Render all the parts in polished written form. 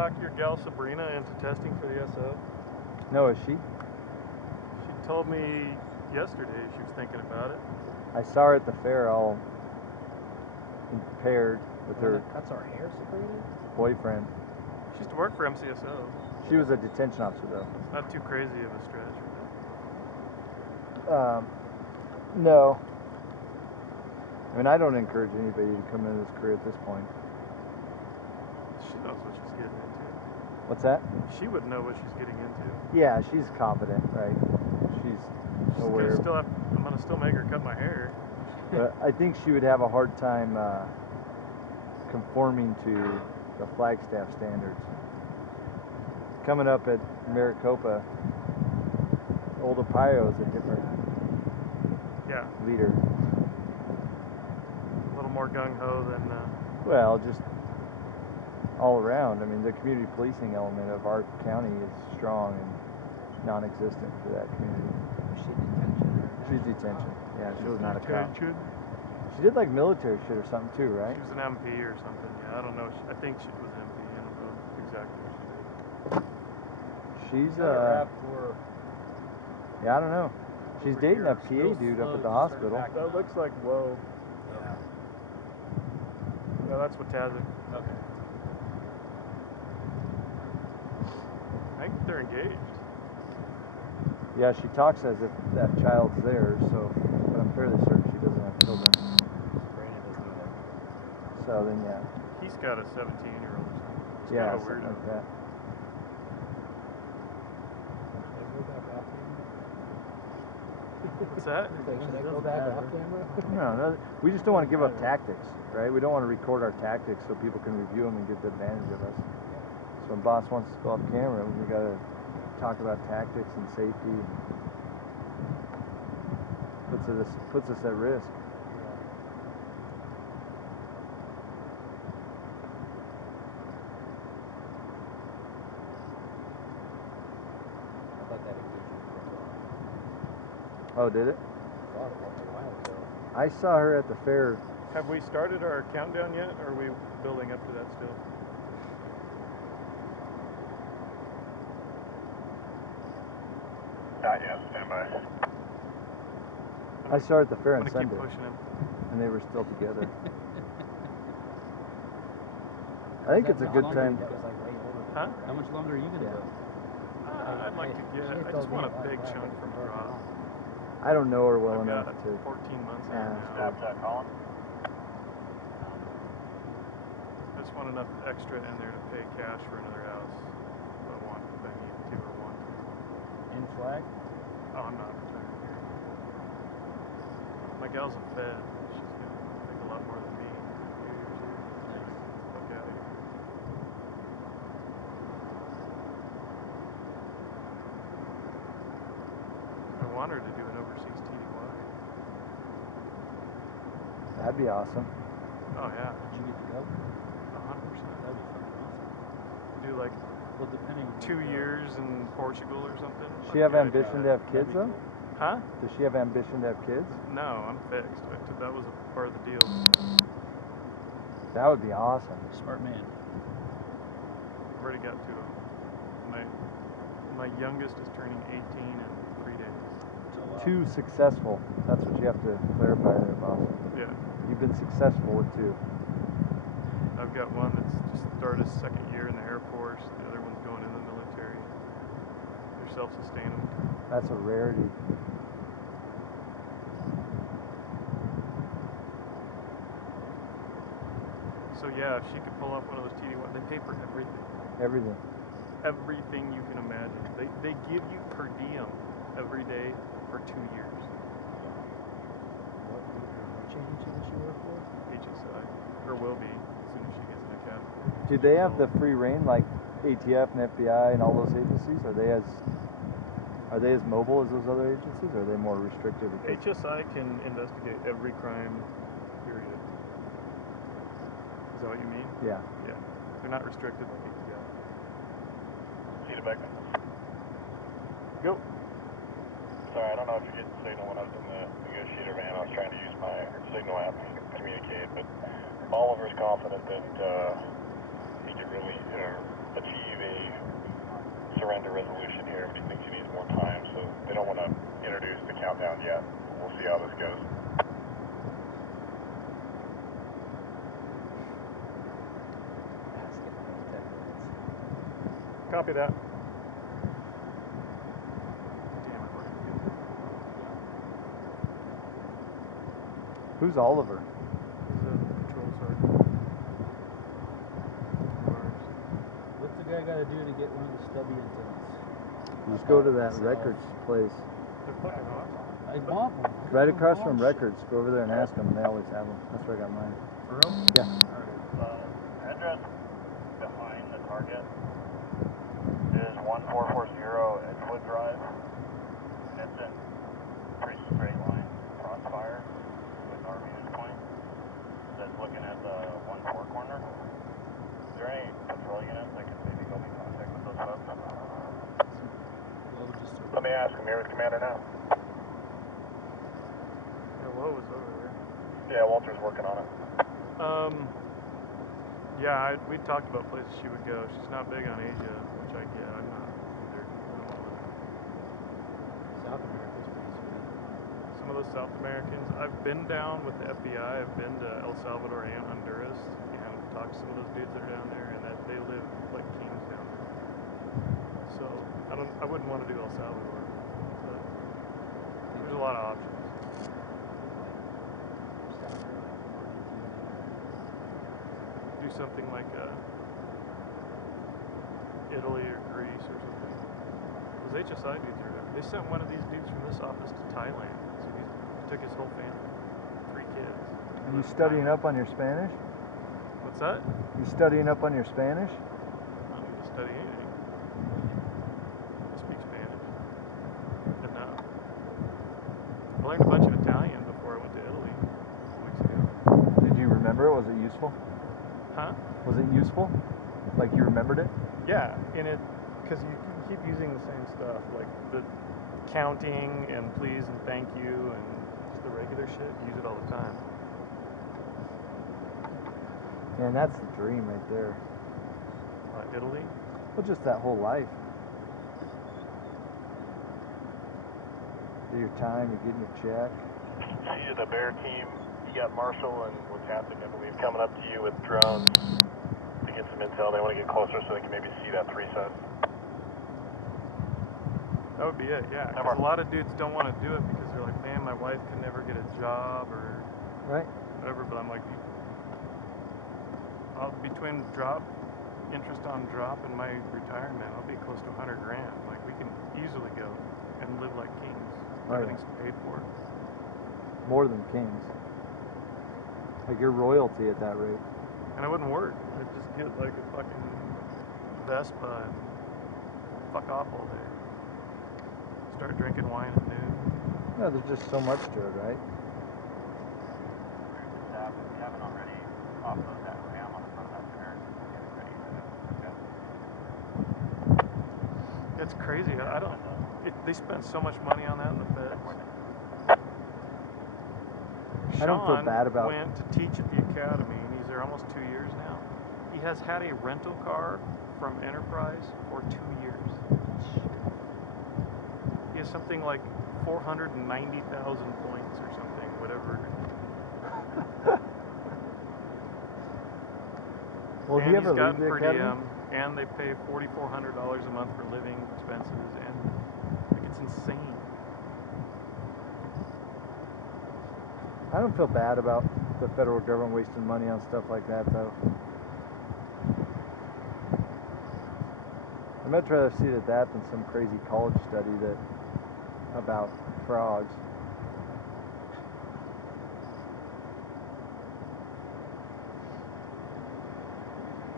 talk your gal Sabrina into testing for the SO? No, is she? She told me yesterday she was thinking about it. I saw her at the fair all impaired with her cuts our hair, Sabrina? boyfriend. She used to work for MCSO. She was a detention officer though. It's not too crazy of a stretch for that. No. I mean, I don't encourage anybody to come into this career at this point. She knows what she's getting into. What's that? She would know what she's getting into. Yeah, she's confident, right? She's aware. I'm gonna still make her cut my hair. But I think she would have a hard time conforming to the Flagstaff standards. Coming up at Maricopa, Old Ohio is a different leader. A little more gung-ho than... Well, just all around. I mean, the community policing element of our county is strong and non-existent for that community. She's detention. Yeah, she was not a cop. She did like military shit or something too, right? She was an MP or something. Yeah, I don't know. I think she was an MP. I don't know exactly what she did. She's yeah, I don't know. She's dating that PA dude up at the hospital. That looks like whoa. Yeah. Yeah, that's what Tazik. Okay. I think they're engaged. Yeah, she talks as if that child's there, so, but I'm fairly certain she doesn't have children. Brandon doesn't either. So then, yeah. He's got a 17-year-old or something. He's yeah, kind of a weirdo. Something like that. What's that? Should I go back off camera? No, we just don't want to give up tactics, right? We don't want to record our tactics so people can review them and get the advantage of us. So when boss wants to go off camera, we got to talk about tactics and safety. And puts us at risk. Oh, did it? I saw her at the fair. Have we started our countdown yet, or are we building up to that still? Not yet, stand by. I saw her at the fair on Sunday. Keep pushing him. And they were still together. I think it's a good time. Huh? How much longer are you going to go? I'd like to get, I just want a big chunk from the drop. I don't know her well enough to. 14 months in now. Stop that, Colin. I just want enough extra in there to pay cash for another house. If I need to or want to. In Flag? Oh, I'm not retired here. My gal's a Fed. She's going to make a lot more than me in a few years here. Nice. Fuck out of here. I want her to do an overseas TDY. That'd be awesome. Oh, yeah. Did you get to go? 100%. That'd be fucking awesome. Do like well, depending on 2 years in Portugal or something. Does she have ambition to have kids though? Cool. Huh? Does she have ambition to have kids? No, I'm fixed. That was a part of the deal. That would be awesome. Smart man. I've already got 2 of them. My youngest is turning 18 in 3 days. Oh, wow. 2 successful. That's what you have to clarify there, boss. Yeah. You've been successful with 2. I've got one that's just started his 2nd year in the Air Force. The other one's going in the military. They're self-sustaining. That's a rarity. So yeah, if she could pull off one of those TDY, they pay for everything. Everything. Everything you can imagine. They give you per diem every day for 2 years. What agency does she work for? HSI. Or will be as soon as she gets an academy. Do they have the free reign like ATF and FBI and all those agencies? Are they as mobile as those other agencies, or are they more restricted? HSI can investigate every crime, period. Is that what you mean? Yeah. Yeah. They're not restricted like ATF. See the Beckman. Go. Sorry, I don't know if you're getting signal when I was in the negotiator van. I was trying to use my signal app to communicate, but Oliver's confident that he could really achieve a surrender resolution here, but he thinks he needs more time, so they don't want to introduce the countdown yet. We'll see how this goes. Copy that. Damn it, we're gonna get there. Who's Oliver? He's a patrol sergeant. Mars. What's the guy got to do to get one of the stubby antennas? You just go to that records place. They're fucking awesome. I want one. Right across from records. Go over there and ask them. They always have them. That's where I got mine. For real? Yeah. Address behind the target is 1440 Edgewood Drive, and it's in pretty straight line crossfire with our vantage point that's looking at the 1-4 corner. Is there any patrol units that can maybe go in contact with those folks? Well, just Let me ask him here with Commander now. Yeah, Lo was over there. Yeah, Walter's working on it. Yeah, we talked about places she would go. She's not big on Asia, which I get. I'm not either. I don't want to live there. South America's pretty sweet. Some of those South Americans, I've been down with the FBI. I've been to El Salvador and Honduras and talked to some of those dudes that are down there, and that they live like kings down there. So I wouldn't want to do El Salvador, but there's a lot of options. Do something like Italy or Greece or something. Those HSI dudes are there. They sent one of these dudes from this office to Thailand. So he took his whole family, 3 kids. Are you studying up on your Spanish? What's that? You studying up on your Spanish? I don't need to study anything. I speak Spanish. Enough. I learned a bunch of Italian before I went to Italy a couple weeks ago. Did you remember it? Was it useful? Huh? Was it useful? Like you remembered it? Yeah, and it, because you keep using the same stuff, like the counting and please and thank you and just the regular shit. You use it all the time. Man, that's the dream right there. Italy? Well, just that whole life. Do your time, you're getting your check. See the bear team. You got Marshall and Watasik, I believe, coming up to you with drones to get some intel. They want to get closer so they can maybe see that 3 set. That would be it, yeah. Because a lot of dudes don't want to do it because they're like, man, my wife can never get a job or Right. whatever. But I'm like, between drop, interest on drop, and my retirement, I'll be close to 100 grand. Like, we can easily go and live like kings. Oh, yeah. Everything's paid for. More than kings. Like you're royalty at that rate. And I wouldn't work. I'd just get like a fucking Vespa and fuck off all day. Start drinking wine at noon. No, there's just so much to it, right? If you haven't already, offload that ram on the front of that bear. Get it ready to It's crazy. I don't. They spend so much money on that in the Feds. I don't feel bad about- went to teach at the academy, and he's there almost 2 years now. He has had a rental car from Enterprise for 2 years. He has something like 490,000 points or something, whatever. Will And he ever he's leave gotten the per academy? diem, and they pay $4,400 a month for living expenses, and like it's insane. I don't feel bad about the federal government wasting money on stuff like that, though. I'd much rather see it at that than some crazy college study that about frogs.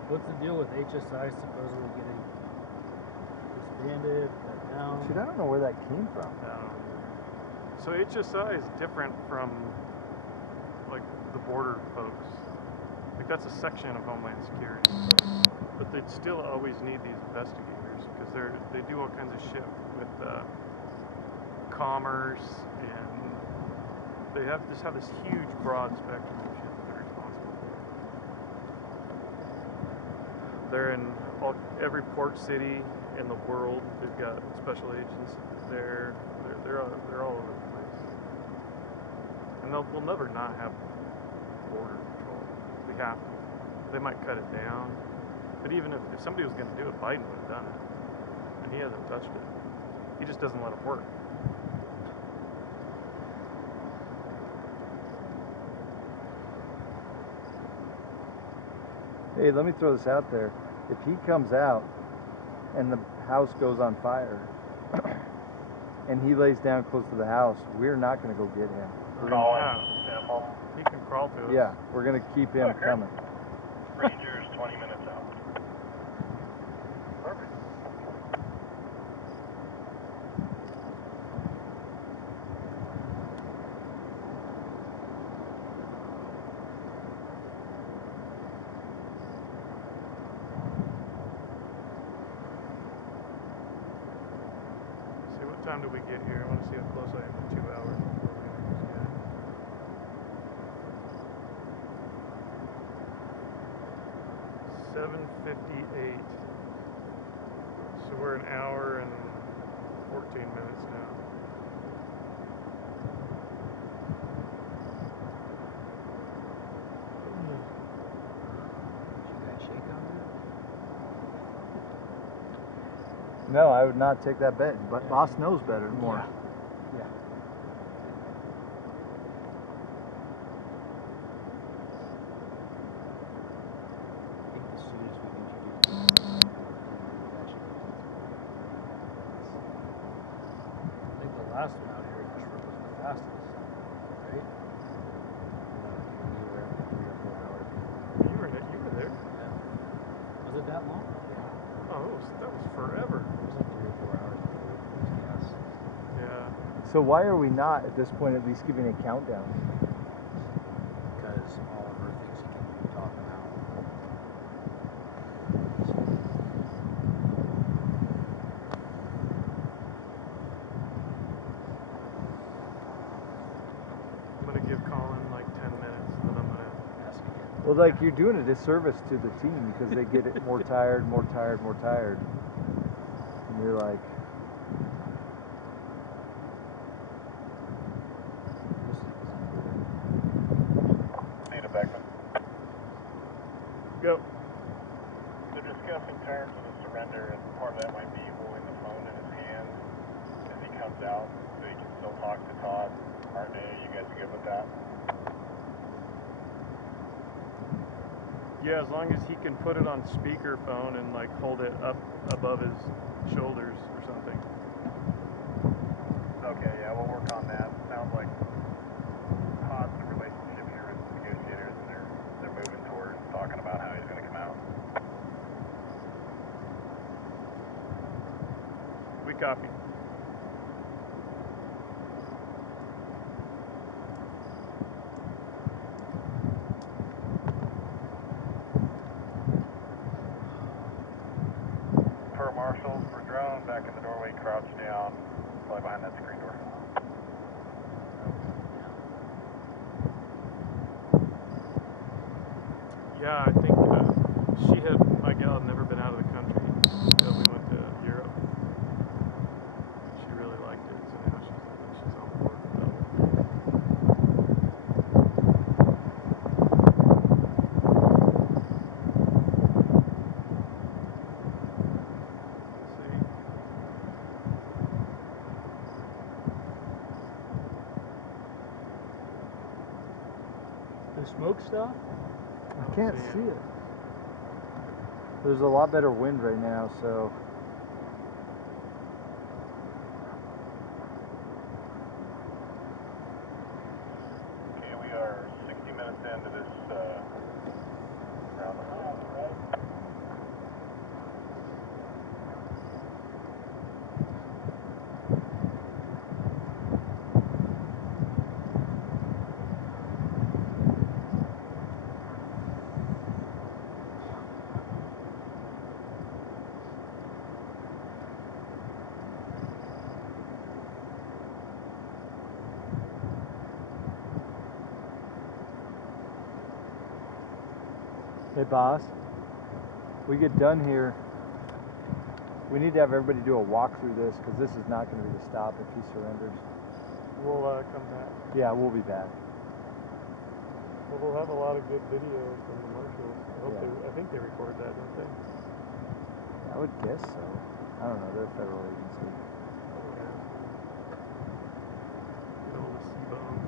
What's the deal with HSI supposedly getting disbanded, cut down? Dude, I don't know where that came from. So HSI is different from like the border folks. Like that's a section of Homeland Security, but they'd still always need these investigators because they do all kinds of shit with commerce, and they have this huge broad spectrum of shit that they're responsible for. They're in every port city in the world. They've got special agents there. They're all over the place, and we'll never not have border control. We have to. They might cut it down, but even if somebody was going to do it, Biden would have done it, and he hasn't touched it. He just doesn't let it work. Hey, let me throw this out there. If he comes out and the house goes on fire and he lays down close to the house, we're not going to go get him. He can crawl to us. Yeah, we're going to keep him coming. Rangers 20 minutes out. Perfect. See, what time do we get here? I want to see how close I am to 2 hours before we get. 7:58. So we're an hour and 14 minutes now. Did you guys shake on that? No, I would not take that bet, but boss knows better more. Yeah. I think as soon as we introduce the I think the last one out here in this room was the fastest, right? We were at 3 or 4 hours. You were there. Yeah. Was it that long? Yeah. Oh, that was forever. It was like 3 or 4 hours before we used gas. Yeah. So why are we not at this point at least giving a countdown? Because Oliver thinks he can talk him out. I'm gonna give Colin like 10 minutes, and then I'm gonna. Ask again. Well, like you're doing a disservice to the team because they get it more tired, more tired, more tired. And you're like, Need a Beckman. Go. They're discussing terms of the surrender, and part of that might be holding the phone in his hand as he comes out so he can still talk to Todd. Aren't you guys good with that? Yeah, as long as he can put it on speakerphone and like hold it up above his shoulders or something. Okay, yeah, we'll work on that. Sounds like Todd's the relationship here with negotiators, and they're moving towards talking about how he's going to come out. We copy. Per marshals for drone, back in the doorway, crouch down, probably behind that screen door. Yeah, I think my gal had never been out of the country until we went to Europe. She really liked it, so now she's on board with that. See? The smoke stuff? I can't see it. There's a lot better wind right now, so. Okay, we are 60 minutes into this round of flight. Hey, boss. We get done here We need to have everybody do a walk through this because this is not going to be the stop if he surrenders. We'll come back. Yeah, we'll be back. Well, we'll have a lot of good videos from the marshals. Yeah. I think they record that, don't they? I would guess so. I don't know. They're a federal agency. Oh yeah. Good old C-bone.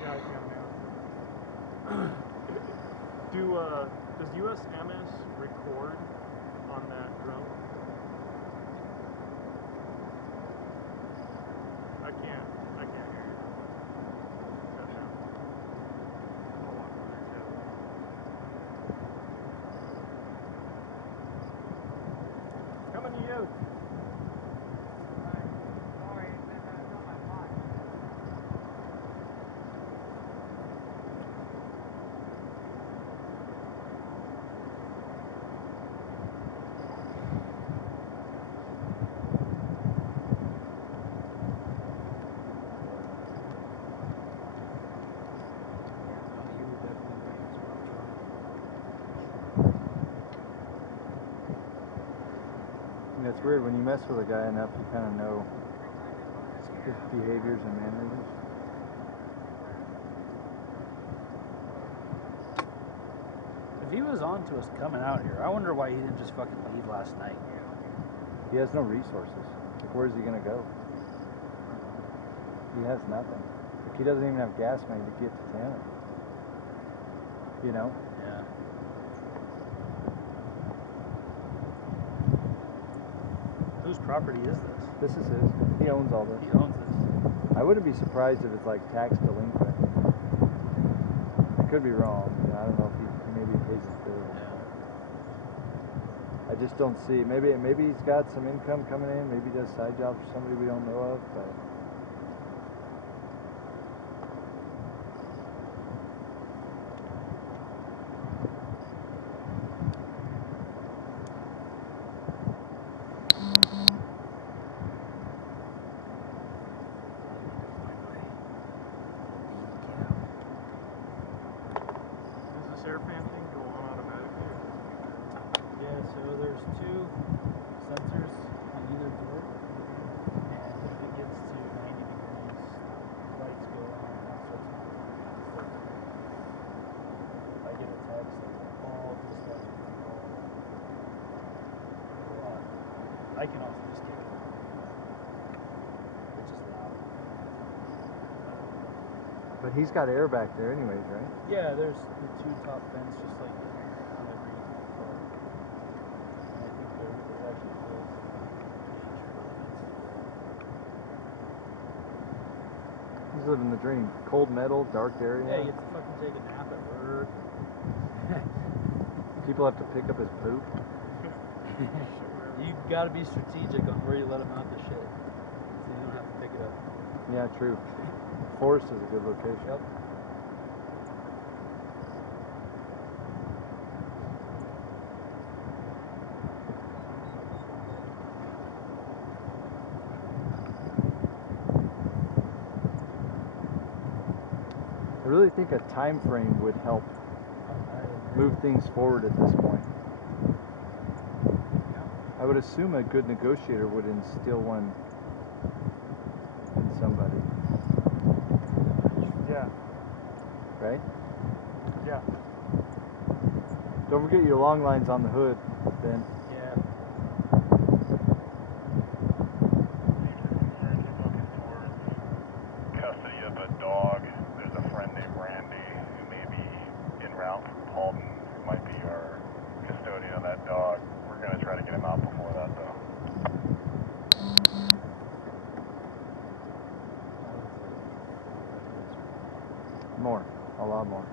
Yeah, I can now. Does USMS record on that drone? I can't hear you. Shut down. I'll walk over there too. Coming to you. It's weird when you mess with a guy enough, you kind of know his behaviors and mannerisms. If he was on to us coming out here, I wonder why he didn't just fucking leave last night. He has no resources. Like, where's he gonna go? He has nothing. Like, he doesn't even have gas money to get to town. You know? Yeah. Whose property is this? This is his. He owns all this. He owns this. I wouldn't be surprised if it's like tax delinquent. I could be wrong. You know, I don't know if he maybe pays his bills. Yeah. I just don't see. Maybe he's got some income coming in. Maybe he does side jobs for somebody we don't know of. But Airfan thing go on automatically? Yeah, so there's two sensors on either door, and if it gets to 90 degrees, lights go on and that starts moving. If I get a text like all dispatch control, I can also just kick it on, which is loud. But he's got air back there anyways, right? Yeah, there's the two top vents just like on every car. And I think it actually fills the cage for the vents to go. He's living the dream. Cold metal, dark area. Yeah, he gets to fucking take a nap at work. People have to pick up his poop. You gotta be strategic on where you let him out the shit, so you don't have to pick it up. Yeah, true. Forest is a good location. Yep. I really think a time frame would help move things forward at this point. I would assume a good negotiator would instill one in somebody. Yeah. Right? Yeah. Don't forget your long lines on the hood, Ben. Yeah. Custody of a dog. There's a friend named Randy who may be en route from Paulden, who might be our custodian of that dog. We're going to try to get him out before that, though. More. A lot more.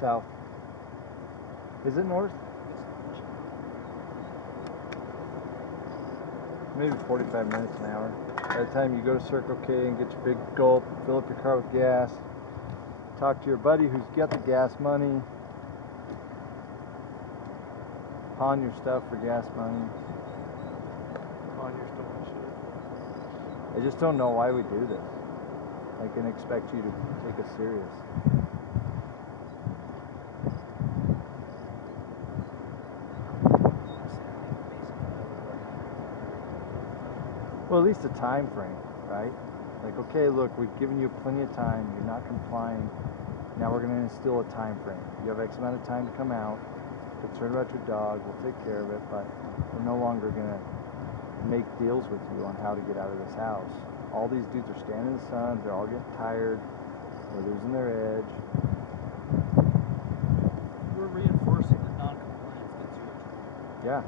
South. Is it north? Maybe 45 minutes an hour. By the time you go to Circle K and get your big gulp, fill up your car with gas, talk to your buddy who's got the gas money, pawn your stuff for gas money. On your stolen shit. I just don't know why we do this. I can expect you to take us serious. Well, at least a time frame, right? Like, okay, look, we've given you plenty of time. You're not complying. Now we're going to instill a time frame. You have X amount of time to come out. Concerned about your dog. We'll take care of it, but we're no longer going to make deals with you on how to get out of this house. All these dudes are standing in the sun. They're all getting tired. They're losing their edge. We're reinforcing that non-compliance gets you in trouble. Yeah.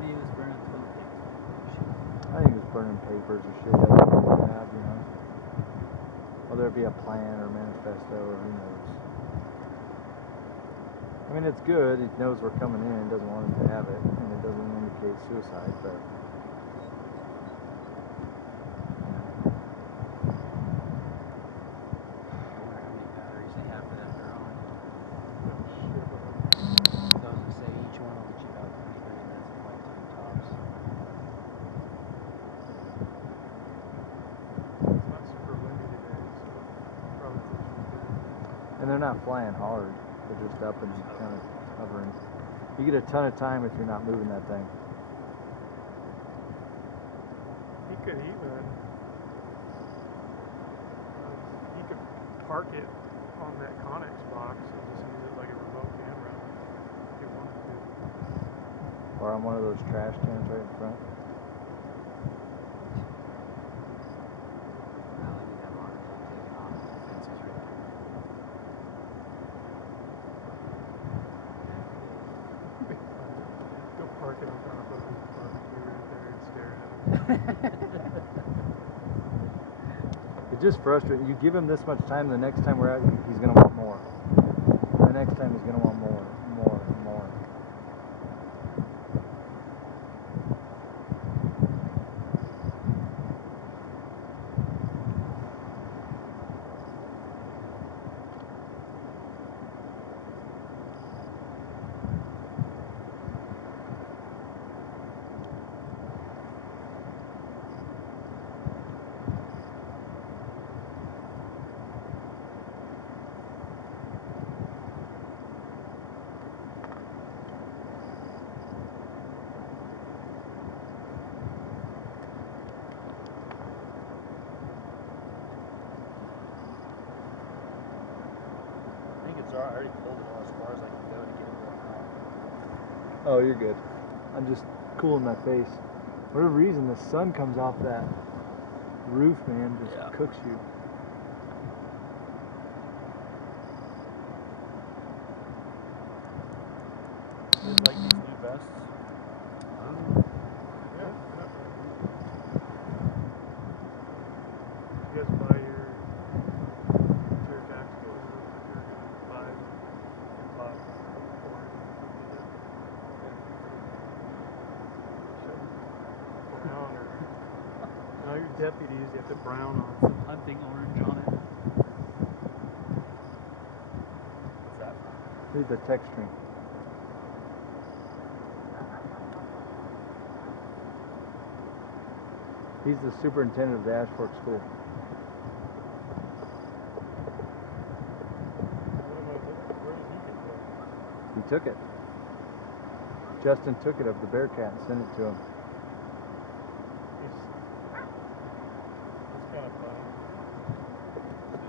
Maybe he was burning toilet paper. I think it's burning papers or shit that you have, you know. Whether it be a plan or a manifesto or who knows. I mean, it's good. He knows we're coming in. Doesn't want us to have it, and it doesn't indicate suicide, but. I wonder how many batteries they have for that drone. Those that say each one will get you about 20, 30 minutes of flight time tops. It's not super windy today, so probably should be good. And they're not flying hard. They're just up and kind of hovering. You get a ton of time if you're not moving that thing. He could even, he could park it on that Connex box and just use it like a remote camera if he wanted to. Or on one of those trash cans right in front. I'll leave that monitor taken off. The fence is right there. Go park it on top of his barbecue right there and stare at him. It's just frustrating. You give him this much time, the next time we're out, he's going to want more. The next time he's going to want more, more, and more. I think it's alright. I already pulled it all as far as I can go to get it going out. Oh, you're good. I'm just cooling my face. For whatever reason, the sun comes off that roof, man, just cooks you. Did like these new vests? Yeah. You guys buy your tactical, or you're gonna buy your bot orange or something like that? Brown or no, your deputies, you have to brown on. Some hunting orange on it. What's that from? Read the text string. He's the superintendent of the Ashford School. Where did he get that? He took it. Justin took it of the Bearcat and sent it to him. It's kind of funny.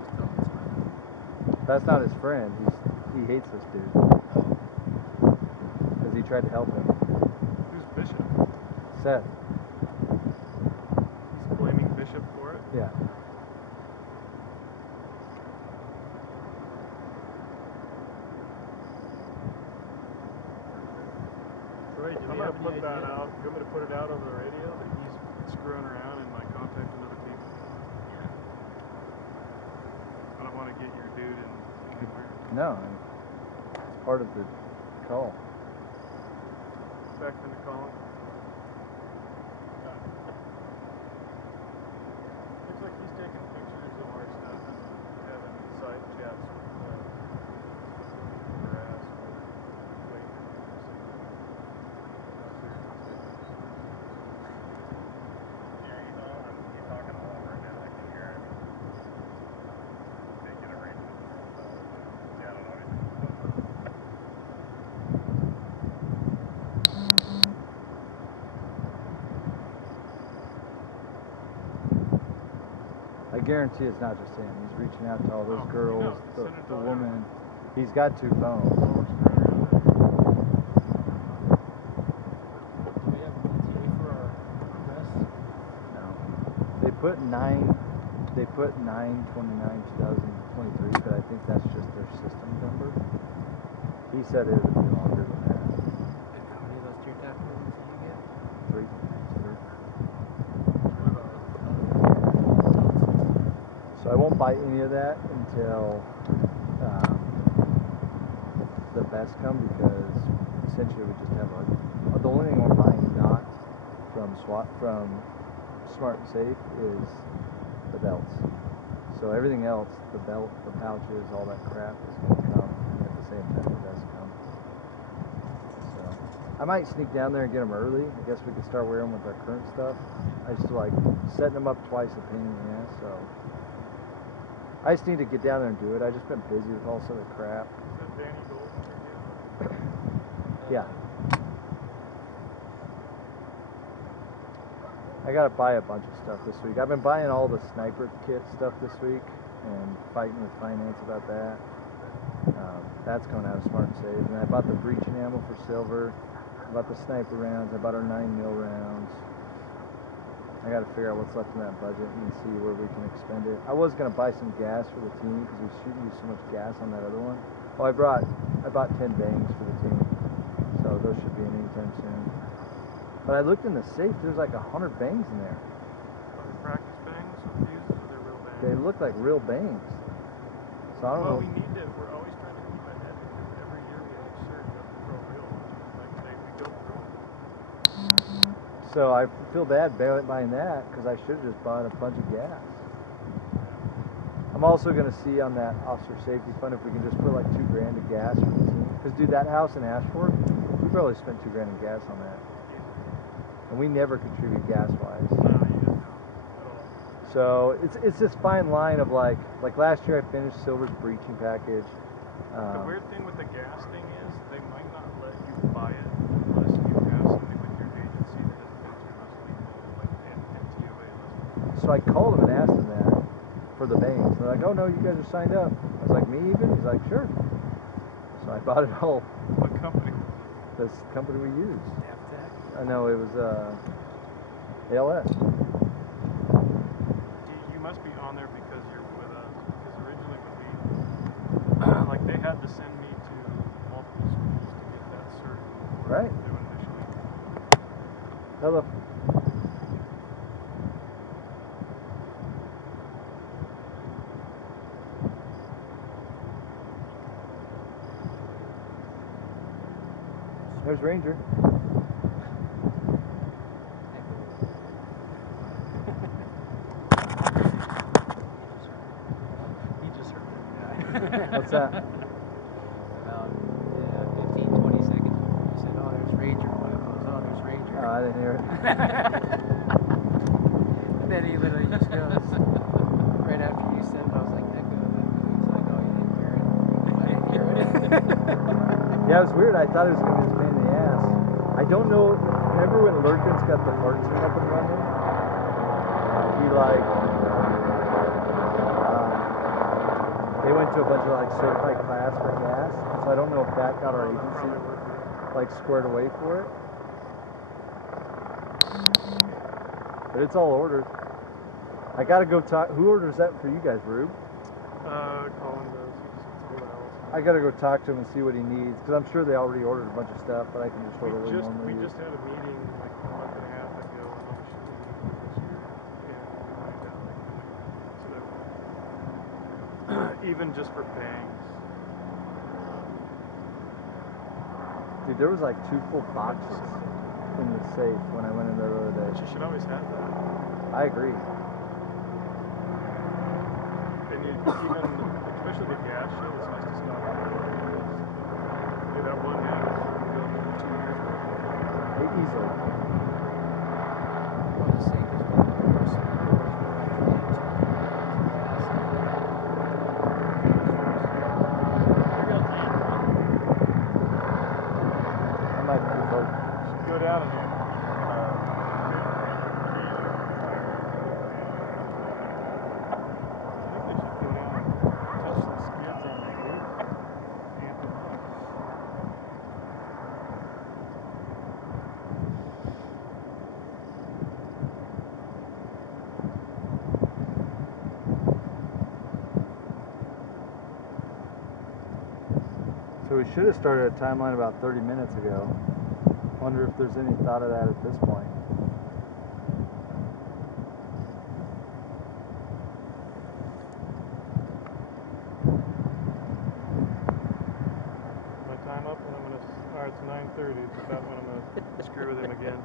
Just tell me it's my friend. That's not his friend. He hates this dude. Because he tried to help him. Who's Bishop? Seth. He's blaming Bishop for it? Yeah. Troy, do we How have put it out over the radio that he's screwing around and like contacting other people. I don't want to get your dude in anywhere. No, it's part of the call. Beckman to call him. Looks like he's taking pictures of our stuff and having side chats with harass or wait. Yeah, he's talking all over it now. I can hear it. Making arrangements for himself. Yeah, I don't know anything about that. I guarantee it's not just him. He's reaching out to all those Oh, girls, he knows. He's sending it the to woman. He's got 2 phones. Do we have an ETA for our press? No. They put 9/29/2023, but I think that's just their system number. He said it would be longer than that. And how many of those tear tap buildings do you get? 3. So I won't buy any of that until the best come, because essentially we just have the only thing we're buying not from SWAT, from Smart and Safe, is the belts. So everything else, the belt, the pouches, all that crap is going to come at the same time the best come. So I might sneak down there and get them early. I guess we could start wearing them with our current stuff. I just like setting them up twice a pain in the ass, so I just need to get down there and do it. I've just been busy with all this other crap. Is that Danny Gold? Yeah. I gotta buy a bunch of stuff this week. I've been buying all the sniper kit stuff this week and fighting with finance about that. That's coming out of Smart and Safe. And I bought the breaching ammo for silver. I bought the sniper rounds. I bought our 9mm rounds. I gotta figure out what's left in that budget and see where we can expend it. I was gonna buy some gas for the team because we use so much gas on that other one. Oh, I bought 10 bangs for the team, so those should be in anytime soon. But I looked in the safe. There's like 100 bangs in there. Are they practice bangs with fuses or they're real bangs? They look like real bangs. So I don't know. Well, we need to. We're always trying to keep ahead because every year we have a surge up to throw real ones. Like we go through them. So I feel bad buying that because I should have just bought a bunch of gas. I'm also going to see on that officer safety fund if we can just put like $2 grand of gas for the team. Because dude, that house in Ashford, we probably spent $2 grand in gas on that. And we never contribute gas-wise. No, you just don't at all. So it's this fine line of like last year I finished Silver's breaching package. The weird thing with the gas thing is they might not let you buy it unless you have somebody with your agency that thinks you're most lethal, like NTOA listed. So I called him and asked him that for the bangs. They're like, oh no, you guys are signed up. I was like, me even? He's like, sure. So I bought it all. What company? This company we use. Tech? I know it was ALS. You must be on there because you're with us. Because originally when we, like they had to send me to multiple schools to get that cert before Right. they would initially. Hello. There's Ranger. He just heard it. What's that? About 15, 20 seconds before you said, oh, there's Ranger. My goes, oh, there's Ranger. Oh, I didn't hear it. And then he literally just goes, right after you said it, I was like, echo. He's like, oh, you didn't hear it. I didn't hear it. Yeah, it was weird. I thought it was going to be this pain in the ass. I don't know. Remember when Lurkin's got the parts thing up and running? He they went to a bunch of like certified class for gas. So I don't know if that got our agency like squared away for it. But it's all ordered. I gotta go talk. Who orders that for you guys, Rube? Colin does. He just gets a hold of Alice. I gotta go talk to him and see what he needs, because I'm sure they already ordered a bunch of stuff, but I can just order what he normally We uses. just had a meeting like a month and a even just for pangs. Dude, there was like 2 full boxes in the safe when I went in there the other But day. you should always have that. I agree. And you even, especially the gas shit, it's nice to stock up. Hey, that one gas is good for 2 years worth. Easily. Well, the safest one that I've ever seen in there is where I traded 2 gallons of gas in there. You're gonna land, right? I might prefer. Should go down and I think they should go down and touch the skids on the gate. Amp them up. So we should have started a timeline about 30 minutes ago. Wonder if there's any thought of that at this point. My time up and I'm gonna, alright, it's 9:30, it's about when I'm gonna screw with him again.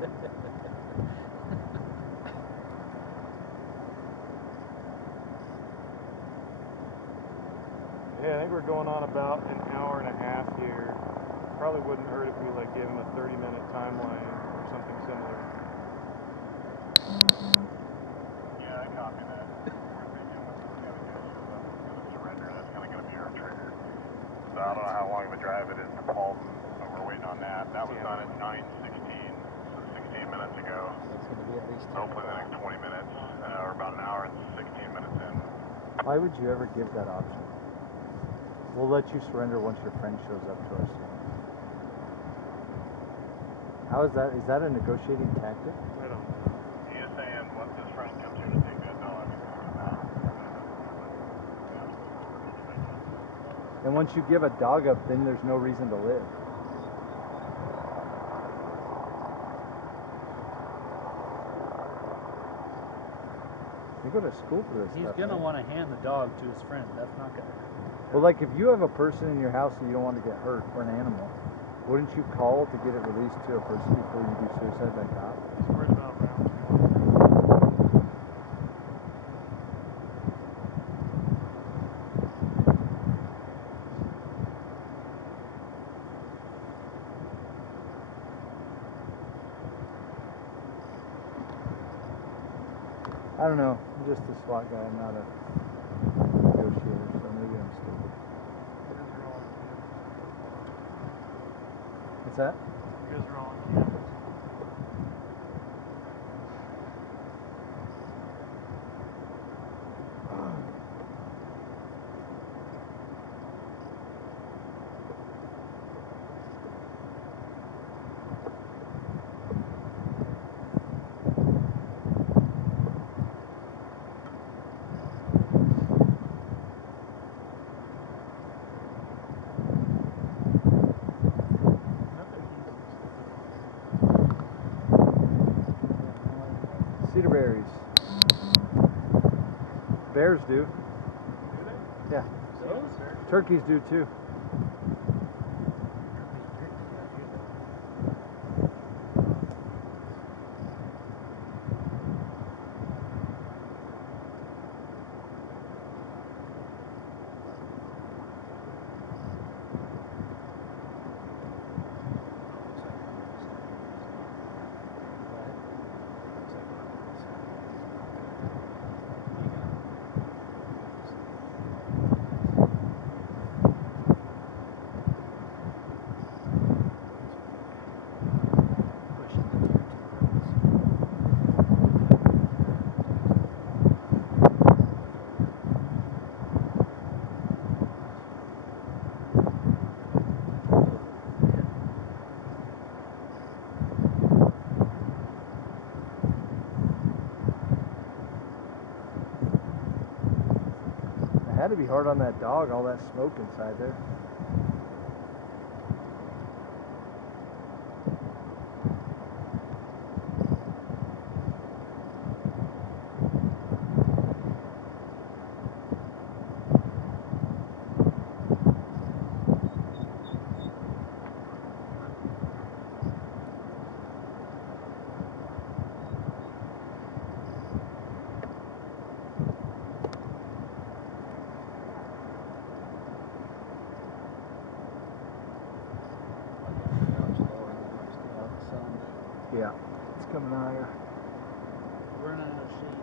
Yeah, I think we're going on about an hour and a half here. Probably wouldn't hurt if we like gave him a 30-minute timeline or something similar. Yeah, I copy that. We're thinking when the guy shows up, he's going to surrender. That's kind of going to be our trigger. So I don't know how long of a drive it is to Paulton, but we're waiting on that. That was done at 9:16, so 16 minutes ago. So it's going to be at least 10 Hopefully in the next 20 minutes, or about an hour and 16 minutes in. Why would you ever give that option? We'll let you surrender once your friend shows up to our scene. How is that? Is that a negotiating tactic? I don't know. He is saying once his friend comes here to take that dog, he's going to come out. And once you give a dog up, then there's no reason to live. You go to school for this He's stuff, gonna right? want to hand the dog to his friend. That's not gonna happen. Well, like if you have a person in your house that you don't want to get hurt, or an animal, wouldn't you call to get it released to a person before you do suicide by cop? He's worried about rounds one. I don't know. I'm just a SWAT guy. I'm not a negotiator, so maybe I'm stupid. You guys are all on campus. What's that? You guys are all on campus. Nothing easy. Cedar berries. Bears do. Do they? Yeah. Those? Turkeys do too. It had to be hard on that dog, all that smoke inside there. coming higher. We're running out of shade.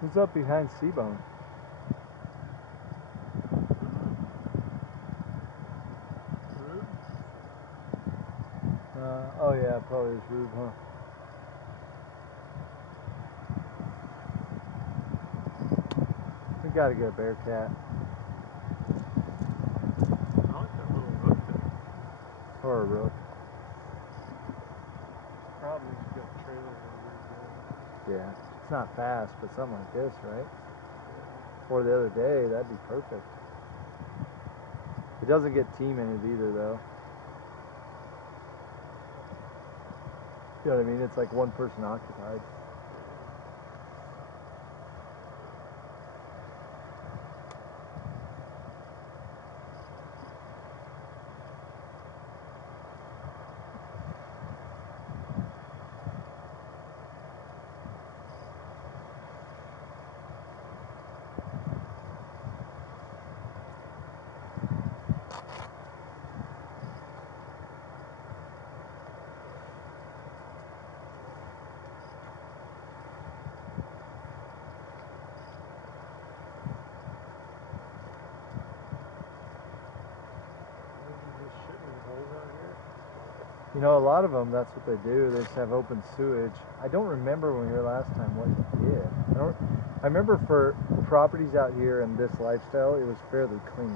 Who's up behind C-Bone? Oh yeah, probably is Rube, huh? We gotta get a bearcat. I like that little rook there. Or a rook. Problem is you've got a trailer over Yeah. It's not fast, but something like this, right? Or the other day, that'd be perfect. It doesn't get team in it either, though. You know what I mean? It's like one person occupied. You know, a lot of them, that's what they do. They just have open sewage. I don't remember when we were last time what you did. I remember for properties out here in this lifestyle, it was fairly clean.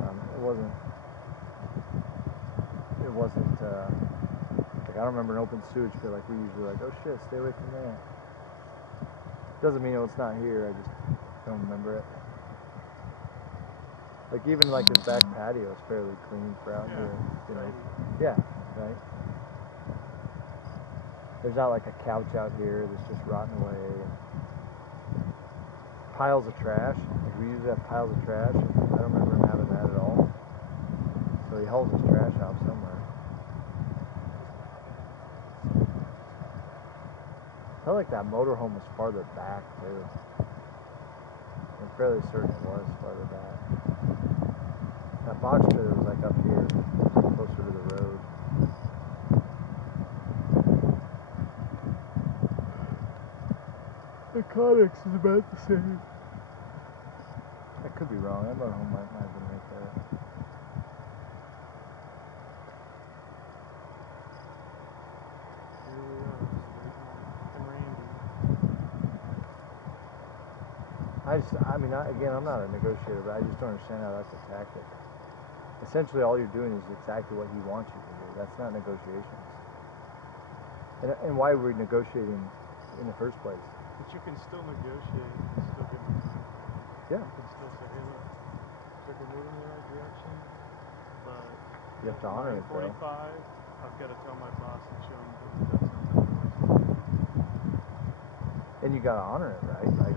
It wasn't, like I don't remember an open sewage feel like we usually like, oh shit, stay away from that. Doesn't mean it's not here, I just don't remember it. Like even like his back patio is fairly clean for out here, you know. Yeah, right. There's not like a couch out here that's just rotting away. And piles of trash. Like we usually have piles of trash. I don't remember him having that at all. So he hauls his trash out somewhere. I felt like that motorhome was farther back too. I'm fairly certain it was farther back. That box trailer was like up here, closer to the road. The codex is about the same. I could be wrong. That motorhome might have been right there. Here we are, Slayton and Randy. Again, I'm not a negotiator, but I just don't understand how that's a tactic. Essentially, all you're doing is exactly what he wants you to do. That's not negotiations. And why were we negotiating in the first place? But you can still negotiate and still give them time frame. Yeah. You can still say, hey, look, looks like we're moving in the right direction, but You have to honor it, though. 9:45, I've got to tell my boss and show him that we've got something in place. And you gotta honor it, right? Like,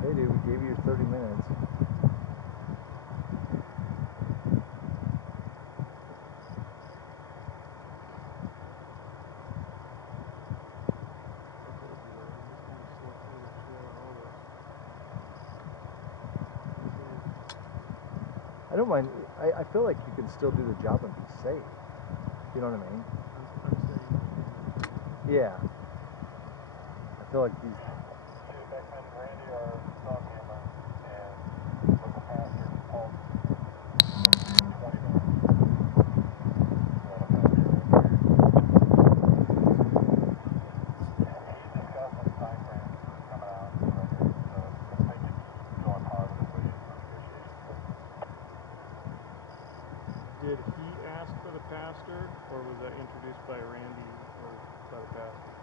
hey, dude, we gave you your 30 minutes. I don't mind. I feel like you can still do the job and be safe. You know what I mean? I'm saying. Yeah. I feel like these. BECKMAN and Randy are dog handling, and local pastor called 20 minutes. So I don't know if you're over here. He's discussing time frames for coming out and whatever, so I think it's going positively in the negotiations. Did he ask for the pastor, or was that introduced by Randy or by the pastor?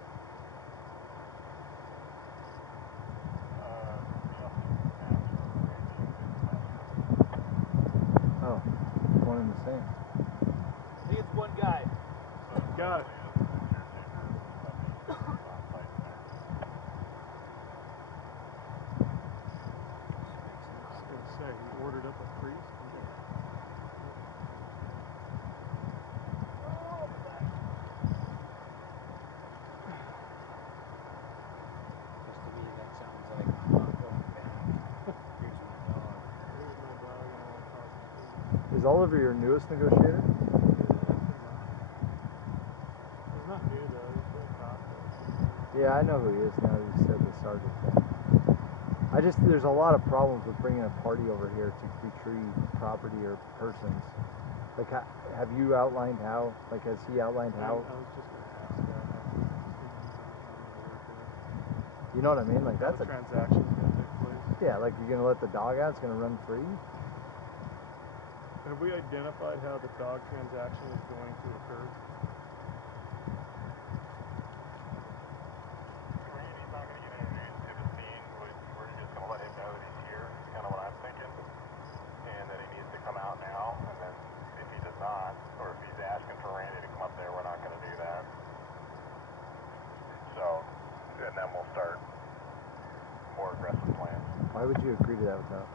Oh, one and the same. I think it's one guy. Got it. I was going to say, he ordered up a priest. Because to me, that sounds like I'm not going back. Here's my dog. Here's my dog, and I won't talk to him. Is Oliver your newest negotiator? He's not new, though. He's been a cop. Yeah, I know who he is now that you said the sergeant thing. There's a lot of problems with bringing a party over here to retrieve property or persons. Like, have you outlined how? Like, has he outlined how? I was just going to ask that. You know what I mean? Like, How that's the transaction is going to take place. Yeah, like you're going to let the dog out, it's going to run free? Have we identified how the dog transaction is going to occur? Randy's not going to get introduced to the scene. We're just going to let him know that he's here. It's kind of what I'm thinking. And that he needs to come out now. And then if he does not, or if he's asking for Randy to come up there, we're not going to do that. So, and then we'll start more aggressive plans. Why would you agree to that without?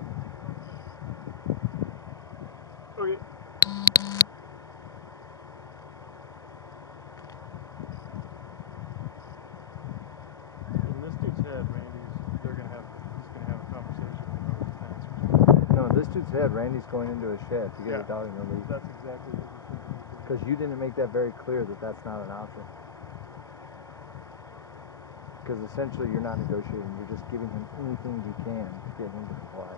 Okay. In this dude's head, he's going to have a conversation with another defense or something. No, this dude's head, Randy's going into a shed to get a dog and release. That's exactly what he's thinking. Because you didn't make that very clear that that's not an option. Because essentially you're not negotiating, you're just giving him anything you can to get him to comply.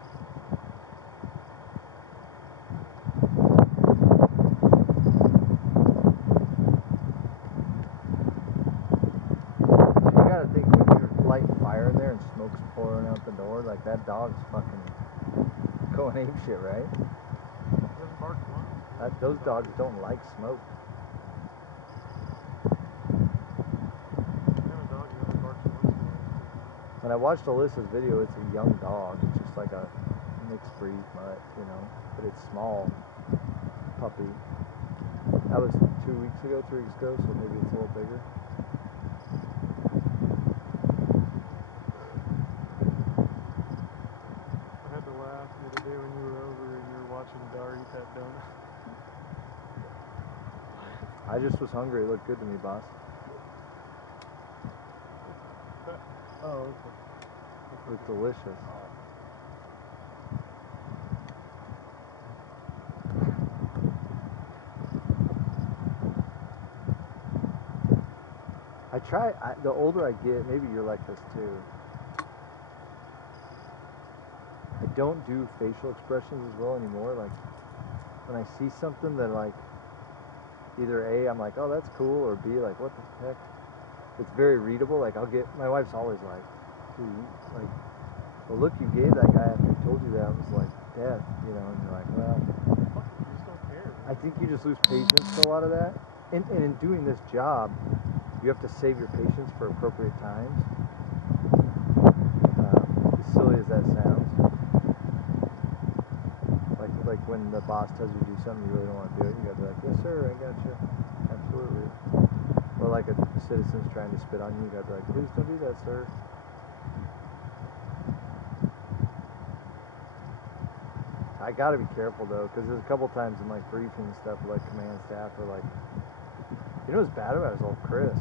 You gotta think, when you're lighting fire in there and smoke's pouring out the door, like that dog's fucking going apeshit, right? He hasn't barked once. Those dogs don't like smoke. When I watched Alyssa's video, it's a young dog. It's just like a mixed breed mutt, you know, but it's small, puppy. That was 2 weeks ago, 3 weeks ago, so maybe it's a little bigger. I had to laugh the other day when you were over and you were watching Dar eat that donut. I just was hungry. It looked good to me, boss. Oh, okay. It looked delicious. the older I get, maybe you're like this too. I don't do facial expressions as well anymore. Like when I see something that like either A, I'm like, oh, that's cool, or B, like, what the heck? It's very readable. Like my wife's always like, dude, like, the look you gave that guy after he told you that was like death, you know, and you're like, well, You just don't care. I think you just lose patience for a lot of that. And in doing this job, you have to save your patience for appropriate times. As silly as that sounds. Like when the boss tells you to do something you really don't want to do it, you gotta be like, yes sir, I got you. Absolutely. Or like a citizen's trying to spit on you, you gotta be like, please don't do that, sir. I gotta be careful though, because there's a couple times in like briefing and stuff with like command staff or like, you know what's bad about it is old Chris.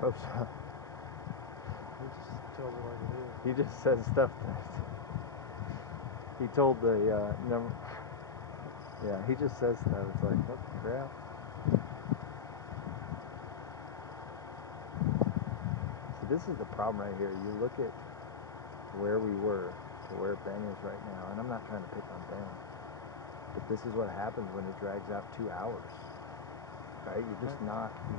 Rosa. He just tells it like it is. He just says stuff that he told the number. Yeah, he just says stuff. It's like, what the crap? See, this is the problem right here. You look at where we were to where Ben is right now, and I'm not trying to pick on Ben, but this is what happens when it drags out 2 hours. Right? You're just not in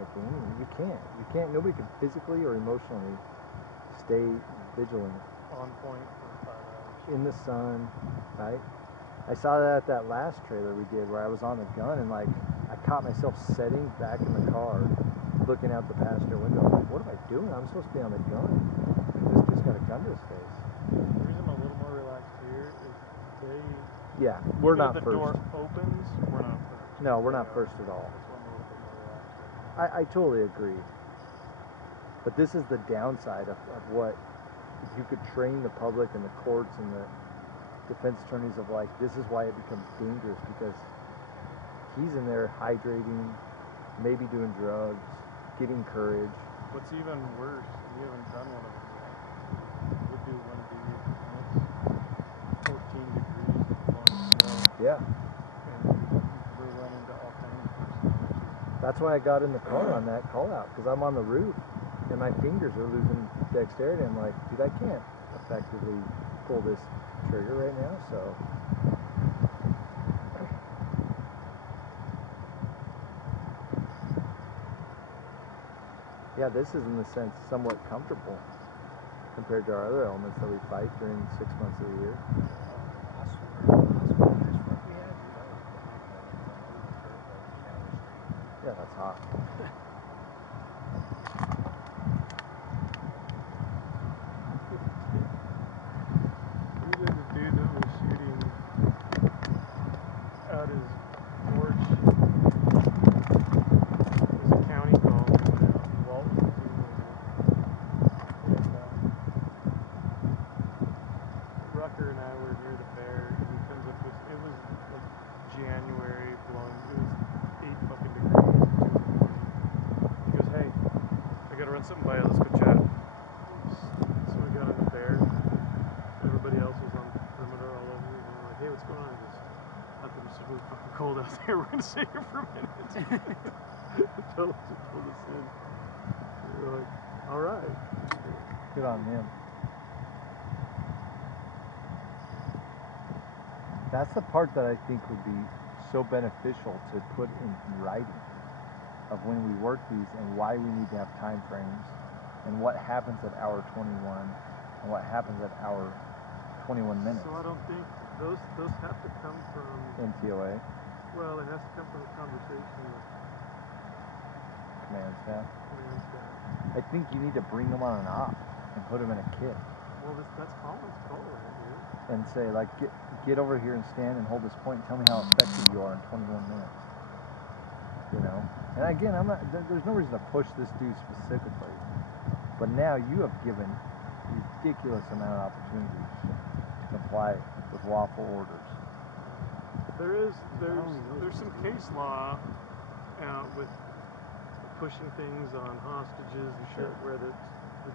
the game. You can't. Nobody can physically or emotionally stay vigilant On point for 5 hours. in the sun, right? I saw that at that last trailer we did where I was on the gun and like I caught myself setting back in the car, looking out the passenger window. I'm like, what am I doing? I'm supposed to be on the gun. Like this dude's got a gun to his face. The reason I'm a little more relaxed here is Yeah, we're even not if the first. door opens, we're not first. No, we're not first at all. That's why I'm a little bit more relaxed right now. I totally agree. But this is the downside of what if you could train the public and the courts and the defense attorneys of like, this is why it becomes dangerous, because he's in there hydrating, maybe doing drugs, getting courage. What's even worse, and you haven't done one of them yet, we'll do one dude and it's 14 degrees blowing snow. Yeah. And we're running into all kinds of personalities. That's why I got in the car on that call out, because I'm on the roof and my fingers are losing dexterity. I'm like, dude, I can't effectively pull this trigger right now, so. Yeah, this is in the sense somewhat comfortable compared to our other elements that we fight during 6 months of the year. Yeah, that's hot. We had a dude that was shooting out his porch. It was a county call coming out, and Walt was the team leader. And Rucker and I were near the bear, and he comes up with, it was like January blowing, it was 8 fucking degrees and 2 in the morning. He goes, hey, I gotta run something by you, let's go chat. So we got in the bear. Everybody else was on perimeter all over, and we're like, hey, what's going on? He goes, nothing, it's just really fucking cold out there. We're gonna sit here for a minute. Told us in. We were like, all right. Good on him. That's the part that I think would be so beneficial to put in writing of when we work these and why we need to have time frames and what happens at hour 21 and what happens at hour 21 minutes. So I don't think those have to come from NTOA. Well, it has to come from a conversation with Command staff. command staff. I think you need to bring them on an op and put them in a kit Well, that's Colin's call right here. and say like, get over here and stand and hold this point and tell me how effective you are in 21 minutes. You know? And again, there's no reason to push this dude specifically, but now you have given ridiculous amount of opportunities to comply with lawful orders. There's some case law with pushing things on hostages and shit where the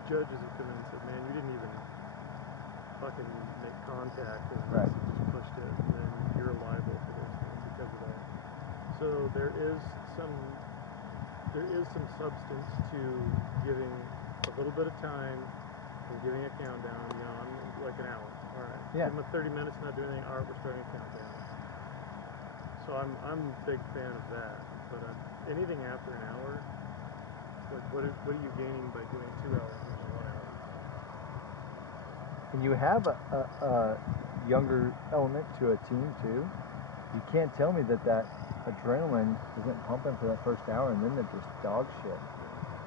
judges have come in and said, man, you didn't even fucking make contact and Right. you just pushed it, and then you're liable for this because of that. So there is some substance to giving a little bit of time and giving a countdown. You know, I'm like an hour. All right. Yeah. Give them a 30 minutes, not doing anything. All right, we're starting a countdown. So I'm a big fan of that. But anything after an hour, like what are you gaining by doing 2 hours versus 1 hour? And you have a younger element to a team too. You can't tell me that adrenaline isn't pumping for that first hour, and then they're just dog shit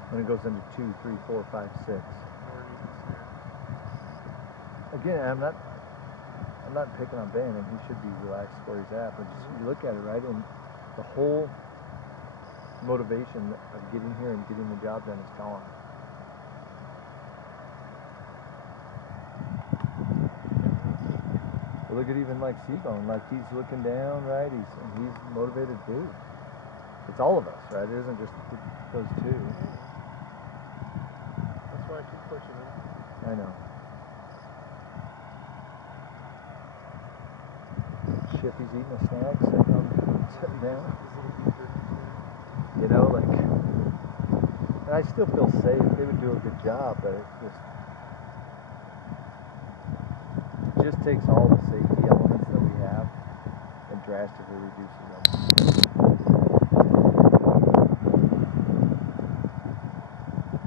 when it goes into 2, 3, 4, 5, 6. Or eating snacks. Again, I'm not picking on Ben, and he should be relaxed where he's at. But just you look at it, right, and the whole motivation of getting here and getting the job done is gone. Look at even like Seabone, like he's looking down, right? He's motivated too. It's all of us, right? It isn't just those two. That's why I keep pushing him. I know. Shit, he's eating a snack, sitting down. His little beef jerky snack. You know, like, and I still feel safe. They would do a good job, but it just takes all the safety elements that we have and drastically reduces them.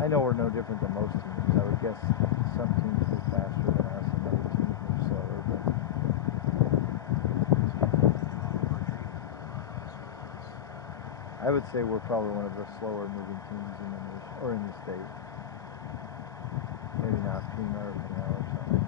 I know we're no different than most teams. I would guess some teams move faster than us and other teams move slower, but I would say we're probably one of the slower moving teams in the nation or in the state. Maybe not FEMA or Canal or something.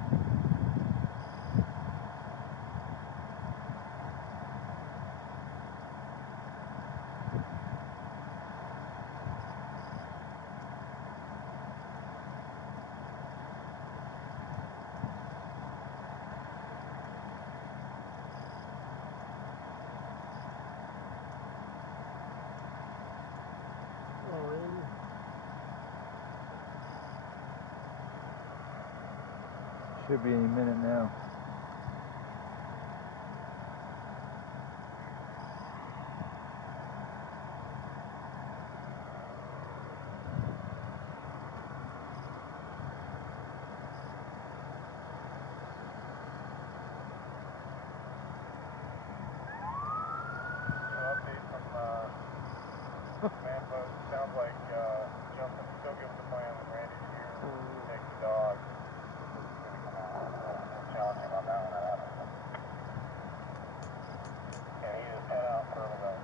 Should be any minute now. Update from command post. Sounds like Justin's still good with the plan when Randy's here. Take the dog. We'll challenge him on that when that happens. And he just head out further though.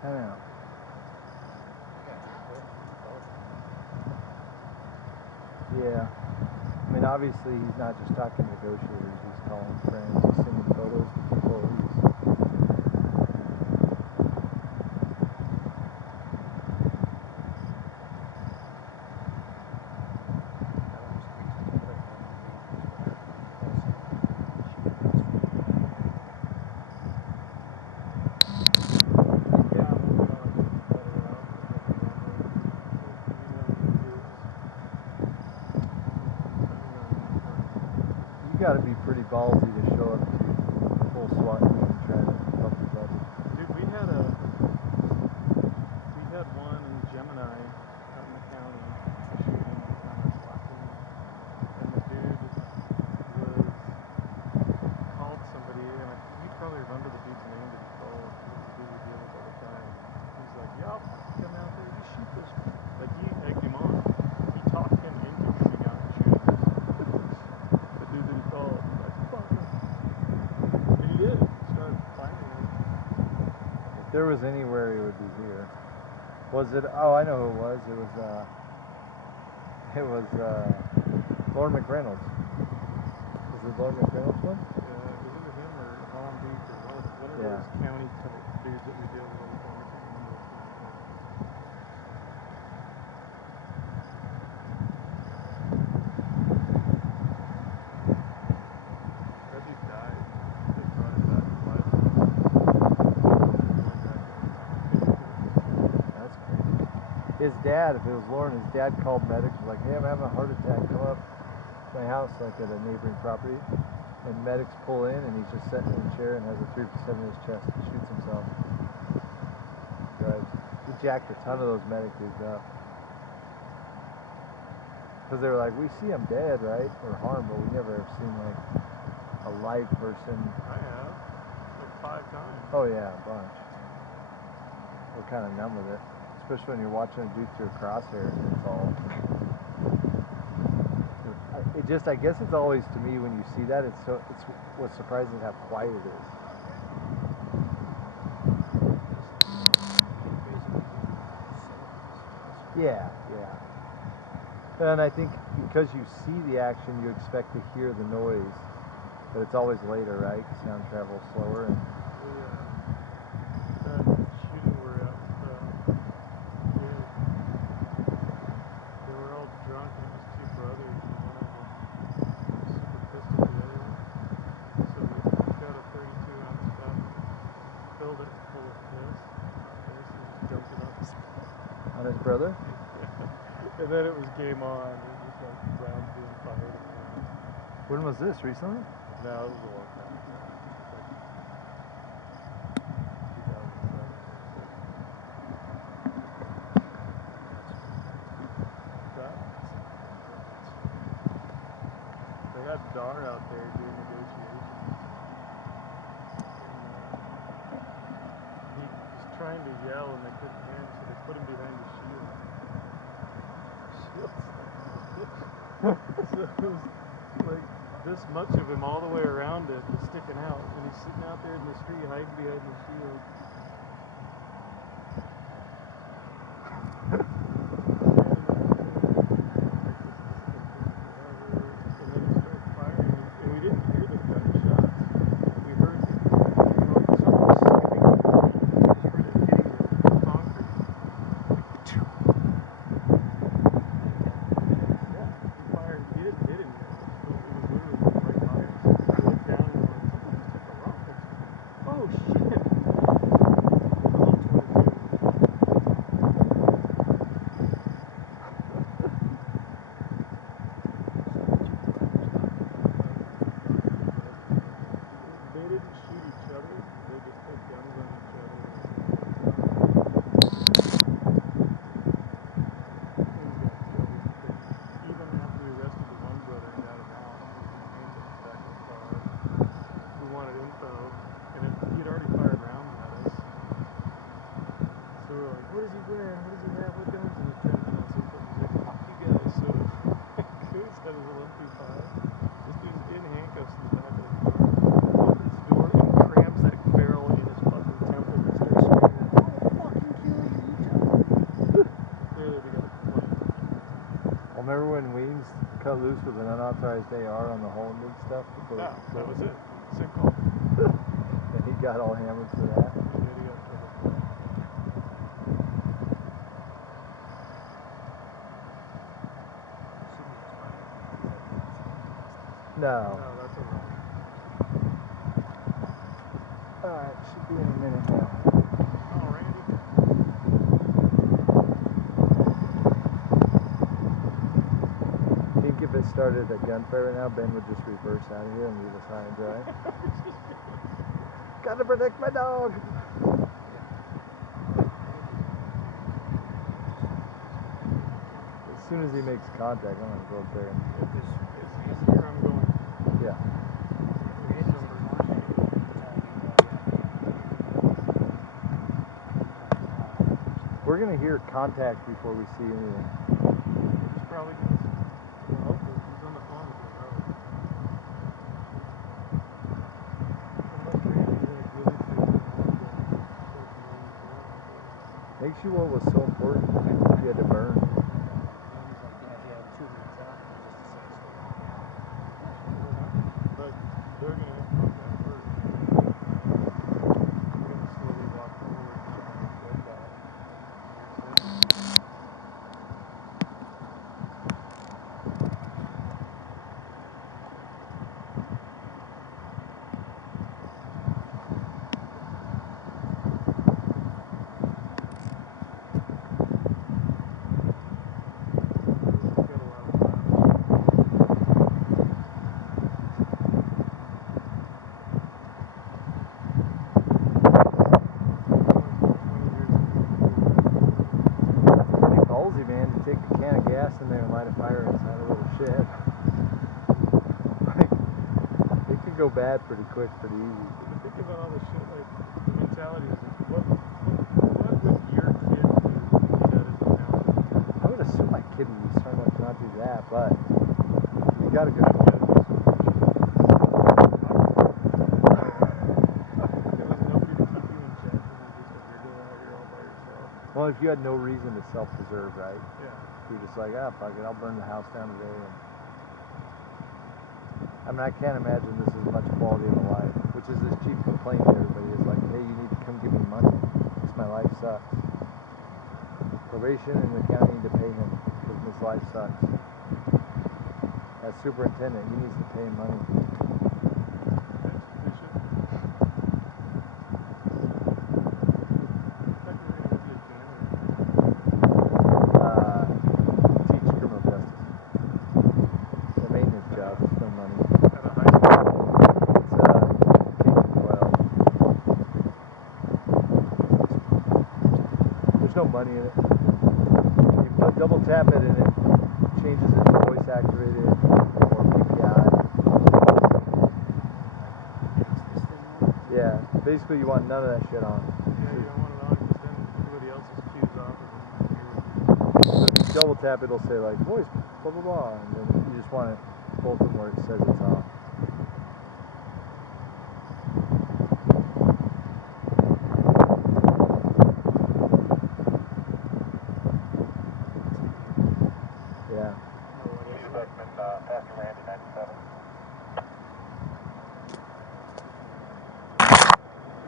I know. Yeah. I mean, obviously, he's not just talking to negotiators. He's calling friends. He's sending photos to people. You got to be pretty ballsy to show up to full SWAT team and try to help your buddy. Dude, we had one in Gemini out in the county, a shooting on our SWAT team, and the dude called somebody, and you probably remember the dude's name that he called. It was the dude we deal with all the time. He's like, "Yeah, I'll fucking come out there, just shoot this one." Like, he egged him on. He talked him into coming out and shooting the dude that he called. He's like, "Fuck him." And he did. Started firing him. If there was anywhere, it would be here. Was it? Oh, I know who it was. It was Lauren McReynolds. Was it Lauren McReynolds one? It was either him or Long Beach or one of Yeah. those county type dudes that we deal with all the time. I can't remember his name. That dude died. They brought him back to life. That's crazy. His dad, if it was Lauren, his dad called medics, was like, "Hey, I'm having a heart attack. Come up to my house, like at a neighboring property." and medics pull in, and he's just sitting in a chair and has a 357 in his chest and shoots himself. Right. He jacked a ton of those medic dudes up. Because they were like, we see him dead, right? Or harmed, but we never have seen like a live person. I have. Like 5 times. Oh yeah, a bunch. We're kind of numb with it. Especially when you're watching a dude through a crosshair and it's all... I guess it's always, to me, when you see that, it's what's surprising is how quiet it is. Yeah, yeah. And I think because you see the action, you expect to hear the noise, but it's always later, right? Sound travels slower. And that shooting we're at, they were all drunk, and it was 2 brothers, and one of them super pissed at the other one. So we got a 32-ounce cup, filled it full of piss, and just dumped it on his butt. On his brother? And then it was game on. It was just like rounds being fired again. When was this? Recently? No, it was a long time ago. Like 2007 or 6. That? They had Dar out there doing negotiations. And he was trying to yell and they couldn't hear him, so they put him behind the shield. So it was like this much of him all the way around it was sticking out, and he's sitting out there in the street hiding behind the shield. And then he started firing, and we didn't hear the gunshots. We heard something slapping. We heard it hitting the concrete. He didn't hit anyone, but it was literally right by us. I looked down and we're like, someone just took a rock. Oh shit! A little 22. They didn't shoot each other, they just put guns on each other. Even after we arrested the one brother and got him out, he was in handcuffs back in the car. We wanted info, and he'd already fired rounds at us. So we're like, what is he wearing? What does he have? What guns? And he's trying to give us info. He's like, fuck you guys. So Goose had his LMP5. This dude's in handcuffs in the back of the car. Opens the door and crams that barrel in his fucking temple and starts screaming, I'll fucking kill you, you tell. Clearly we got a complaint. Well, remember when Weems cut loose with an unauthorized AR on the Holland stuff? Yeah, that was it. Sick call. And he got all hammered for that. He did, he got in trouble for that. No. No, that's a run. Alright, should be in a minute now. Oh, Randy. I think if it started a gunfire right now, Ben would just reverse out of here and leave us high and dry. Gotta protect my dog! As soon as he makes contact, I'm gonna go up there and... If he's here, I'm going. Yeah. We're gonna hear contact before we see anything. He's probably going to... Well, hopefully, he's on the phone with me, probably. Unless Randy, like, really seriously wanted to start denying his Makes you what was so important you had to burn. And he's like, yeah, he had 2 leads out, and he just decided to go back out. Well, no. But they're going to have contact first. We're going to slowly walk forward with my dead dot. take a can of gas in there and light a fire inside a little shed. Like, it could go bad pretty quick, pretty easy. But think about all the shit, like, the mentality is, what would your kid do if he got into an house? I would assume my kid would be smart enough to not do that, but you gotta go. Well, if you had no reason to self-preserve, right? Yeah. You're just like, ah, fuck it, I'll burn the house down today. And I mean, I can't imagine this is much quality of a life, which is this chief complaint to everybody is like, hey, you need to come give me money because my life sucks. Probation and the county need to pay him because his life sucks. As superintendent, he needs to pay him money. Money in it. You put double tap it and it changes it to voice activated or PPI. Yeah, basically you want none of that shit on. Yeah, you don't want it on because then everybody else's cues off and then so if you double tap it'll say like voice blah blah blah and then you just want it both of them where it says it's on.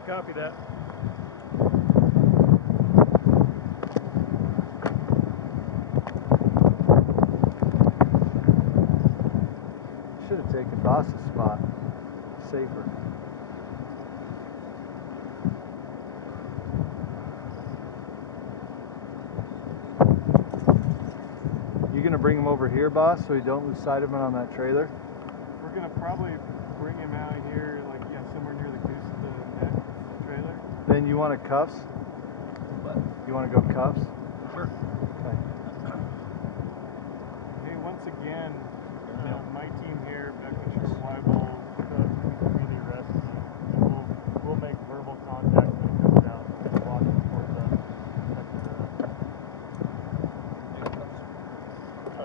Copy that. Should have taken Boss's spot. Safer. You gonna bring him over here, boss, so you don't lose sight of him on that trailer? We're gonna probably bring him out here, like, yeah, somewhere near the goose of the neck trailer. Then you want a cuffs? What? You want to go cuffs? Sure. Okay. Hey, once again, my team here, BECKMAN, WEIBEL, really rescue. We'll make verbal contact when it comes out and walk towards us.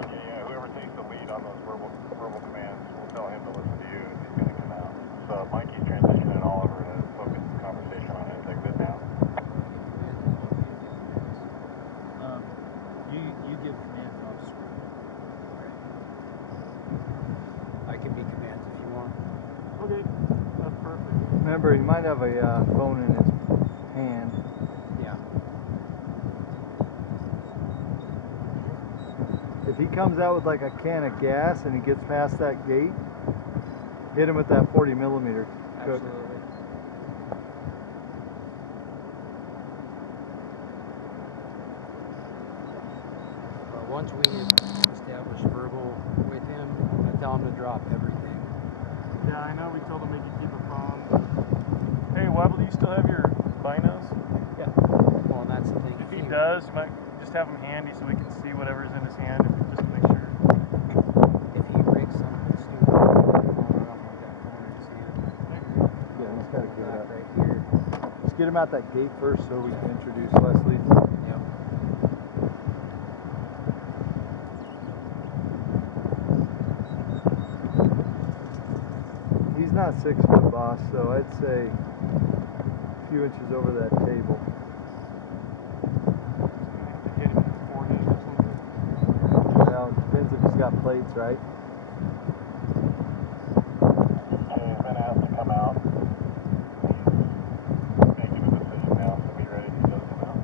Okay, yeah, whoever takes the lead on those verbal commands, we'll tell him to listen to you if he's going to come out. So Mikey's transitioning all over to focus the conversation on it. Is that good now? You give commands off screen. I can be commands if you want. Okay, that's perfect. Remember, he might have a phone in his hand. Yeah. If he comes out with like a can of gas and he gets past that gate, hit him with that 40 millimeter. Cook. Absolutely. Once we establish verbal with him, I tell him to drop everything. Yeah, I know we told him he could keep a phone. Hey, WEIBEL, do you still have your binos? Yeah. Well, and that's the thing. If he does, you might just have them handy so we can see whatever's in his hand, just to make sure. If he rigs something stupid, I'll want that phone in his hand. Yeah, he's got to give it up. Right here. Let's get him out that gate first so we can introduce Leslie. Yep. He's not 6 foot, boss, so I'd say a few inches over that table. Hit him in the forehead or something. Well, it depends if he's got plates, right? He's been asked to come out. He's making a decision now, so be ready if he does come out.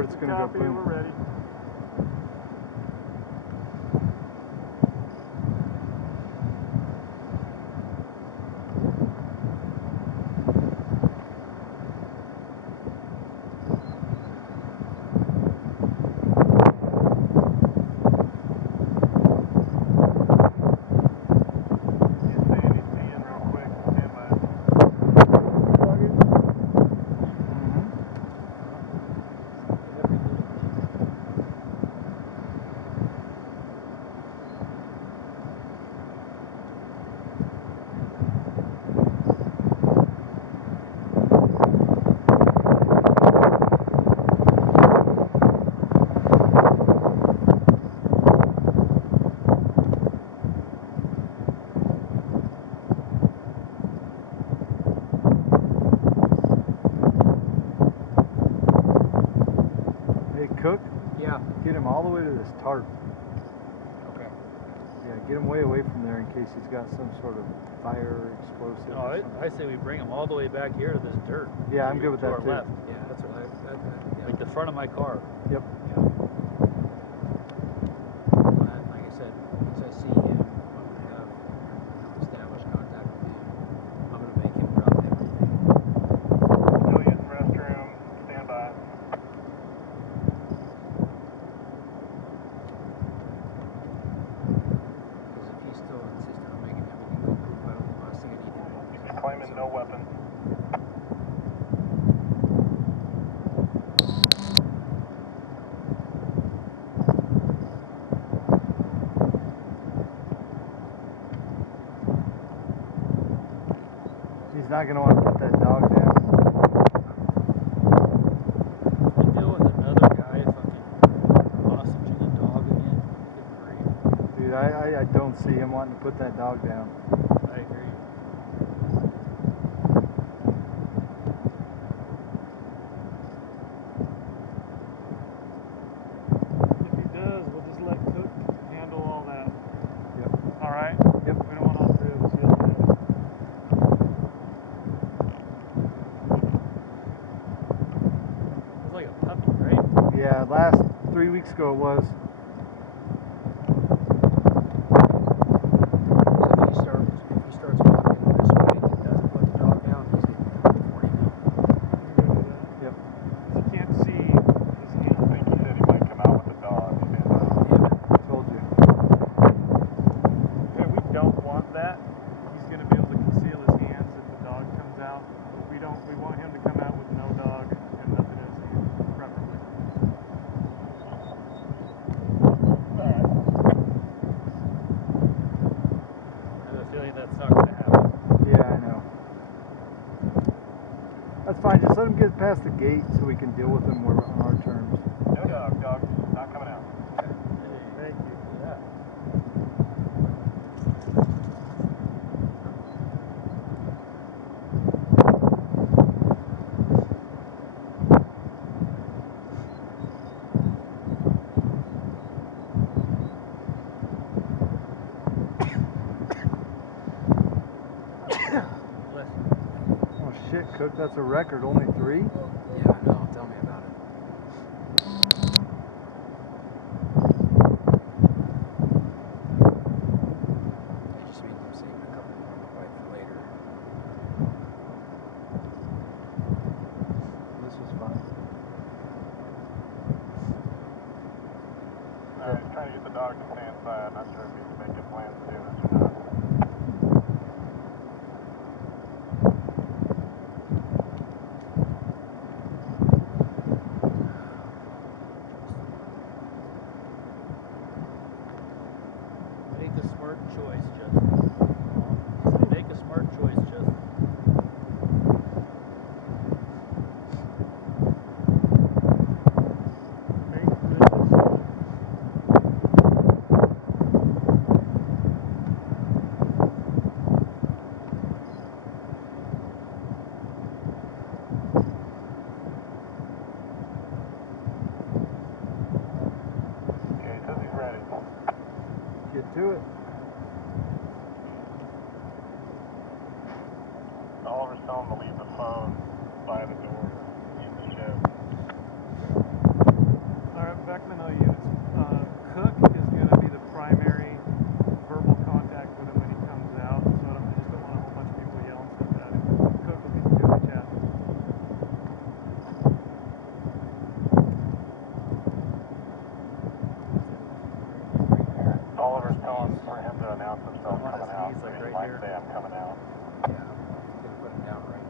word, it's going to go Copy, boom. we're ready. Cook, Yeah. get him all the way to this tarp. Okay. Yeah, get him way away from there in case he's got some sort of fire explosive. No, or something. I say we bring him all the way back here to this dirt. Yeah, I'm good with to that our too. left. Yeah, that's what yeah. Like the front of my car. Yep. Yeah. Like I said, once I see him, I'm gonna have established contact with him. I'm gonna make him drop everything. Still using restroom. Stand by. Because if he's still insistent on making everything go poop, I don't. The last thing I need him to do. He's claiming no weapon. He's not going to want to put that dog down. You deal with another guy fucking hostage a dog again. Good grief. Dude, I don't see him wanting to put that dog down. I agree. If he does, we'll just let Cook handle all that. Yep. All right? Yep. We don't want all three of us yelling at him. It's like a puppy, right? Yeah, last 3 weeks ago it was. So if he starts walking this way and doesn't put the dog down, he's getting down before he knows. You're good with that? Yep. He can't see his hand. I think he said he might come out with the dog. Damn it. Told you. Okay, we don't want that. He's going to be able to conceal his hands if the dog comes out. But we want him to come out with no dog and nothing in his hand, preferably. I have a feeling that's not going to happen. Yeah, I know. That's fine. Just let him get past the gate so we can deal with him on our terms. No dog. Dog not coming out. Thank you. Yeah. Listen. Oh shit, Cook, that's a record. Only 3? Yeah, I know. Tell me about it. It just means I'm saving a couple more to fight for later. This was fun. He's trying to get the dog to stay inside. Not sure if he's making plans to do this or not. Make a smart choice, Justin. Make a smart choice, Justin. Make good decisions. Okay, he says he's ready. Get to it. Oliver's telling him to leave the phone by the door in the shed. Beckman units, Cook is going to be the primary verbal contact with him when he comes out. So I just don't want a whole bunch of people yelling stuff at him. Cook will be doing the chat. Oliver's telling for him to announce himself coming out. He's like He right might here. say I'm coming out. Yeah, I'm gonna put him down right here.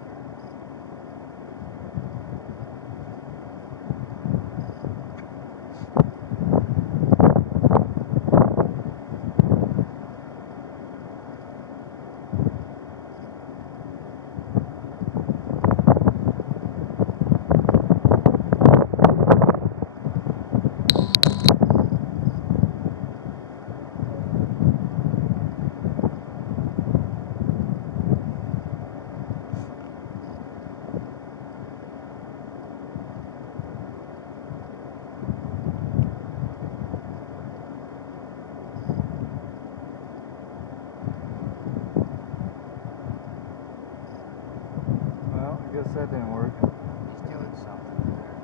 Well, I guess that didn't work. He's doing something there.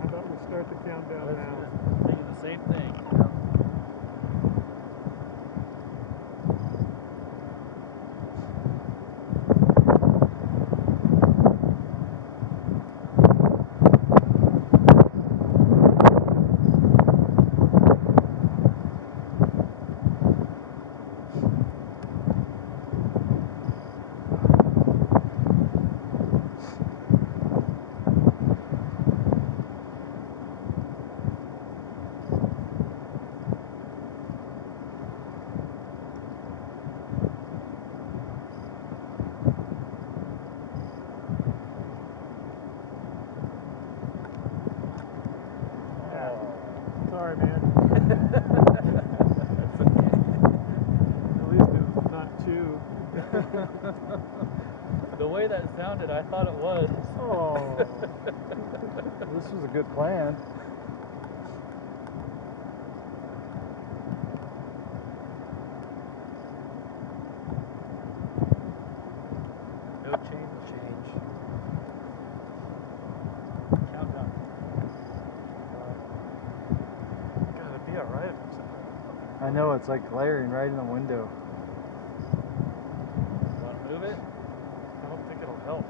How about we start the countdown now? Thinking the same thing. Sorry, man. That's okay. At least it was not two. The way that sounded, I thought it was. Oh. This was a good plan. No change. Countdown. God, it'd be alright if it's I know, it's like glaring right in the window. Want to move it? I don't think it'll help.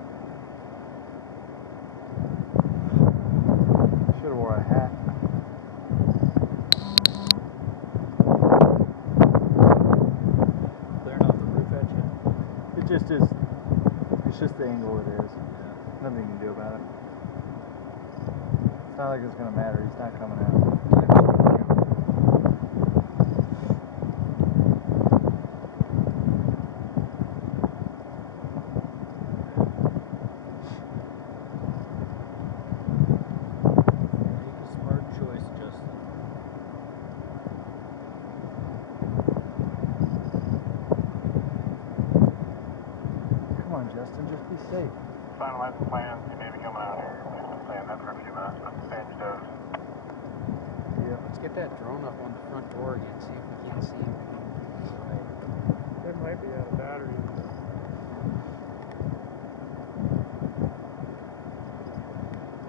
Should have wore a hat. Clearing off the roof at you? It just is. It's just the angle it is. Yeah. Nothing you can do about it. It's not like it's gonna matter. He's not coming out. Make a smart choice, Justin. Come on, Justin, just be safe. Finalize the plans. He may be coming out here. He's been saying that for a few minutes, but stand your toes. Yep. Let's get that drone up on the front door again, see if we can't see him coming this way. It might be out of batteries.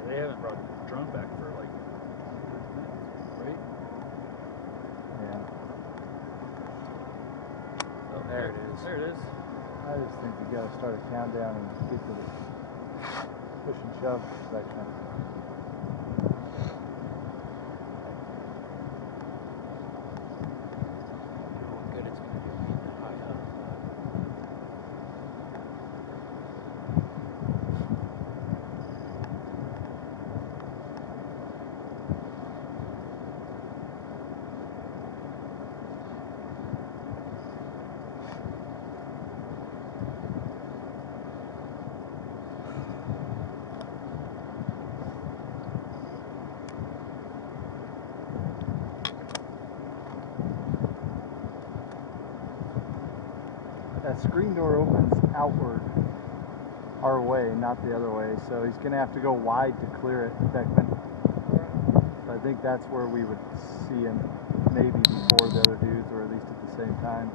They haven't brought the drone back for like 6 minutes, right? Yeah. Oh, There it is. There it is. I just think we gotta start a countdown and get to the push and shove section. You know what good it's gonna do being that high up. That screen door opens outward our way, not the other way, so he's gonna have to go wide to clear it, Beckman. So I think that's where we would see him, maybe before the other dudes, or at least at the same time.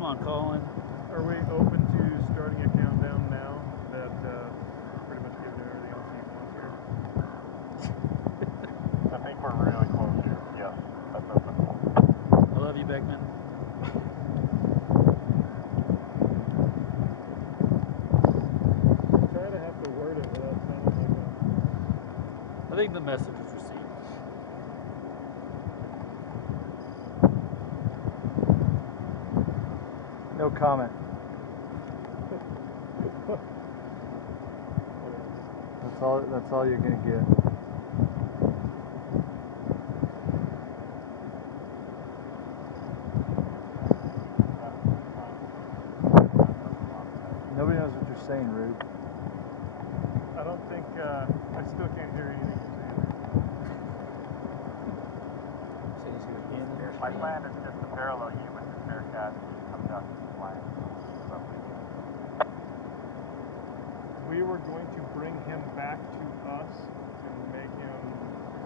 Come on, Colin. Are we open to starting a countdown now that we're pretty much giving everything else he wants here? I think we're really close here. Yes, that's open. I love you, Beckman. Try to have to word it without sounding like I think the message was received. No comment. That's all you're gonna get. Nobody knows what you're saying, Rube. I don't think, I still can't hear anything you're saying. Said he's gonna be in there. My plan is just to parallel you with the Bearcat and come down to the line. We were going to bring him back to us and make him,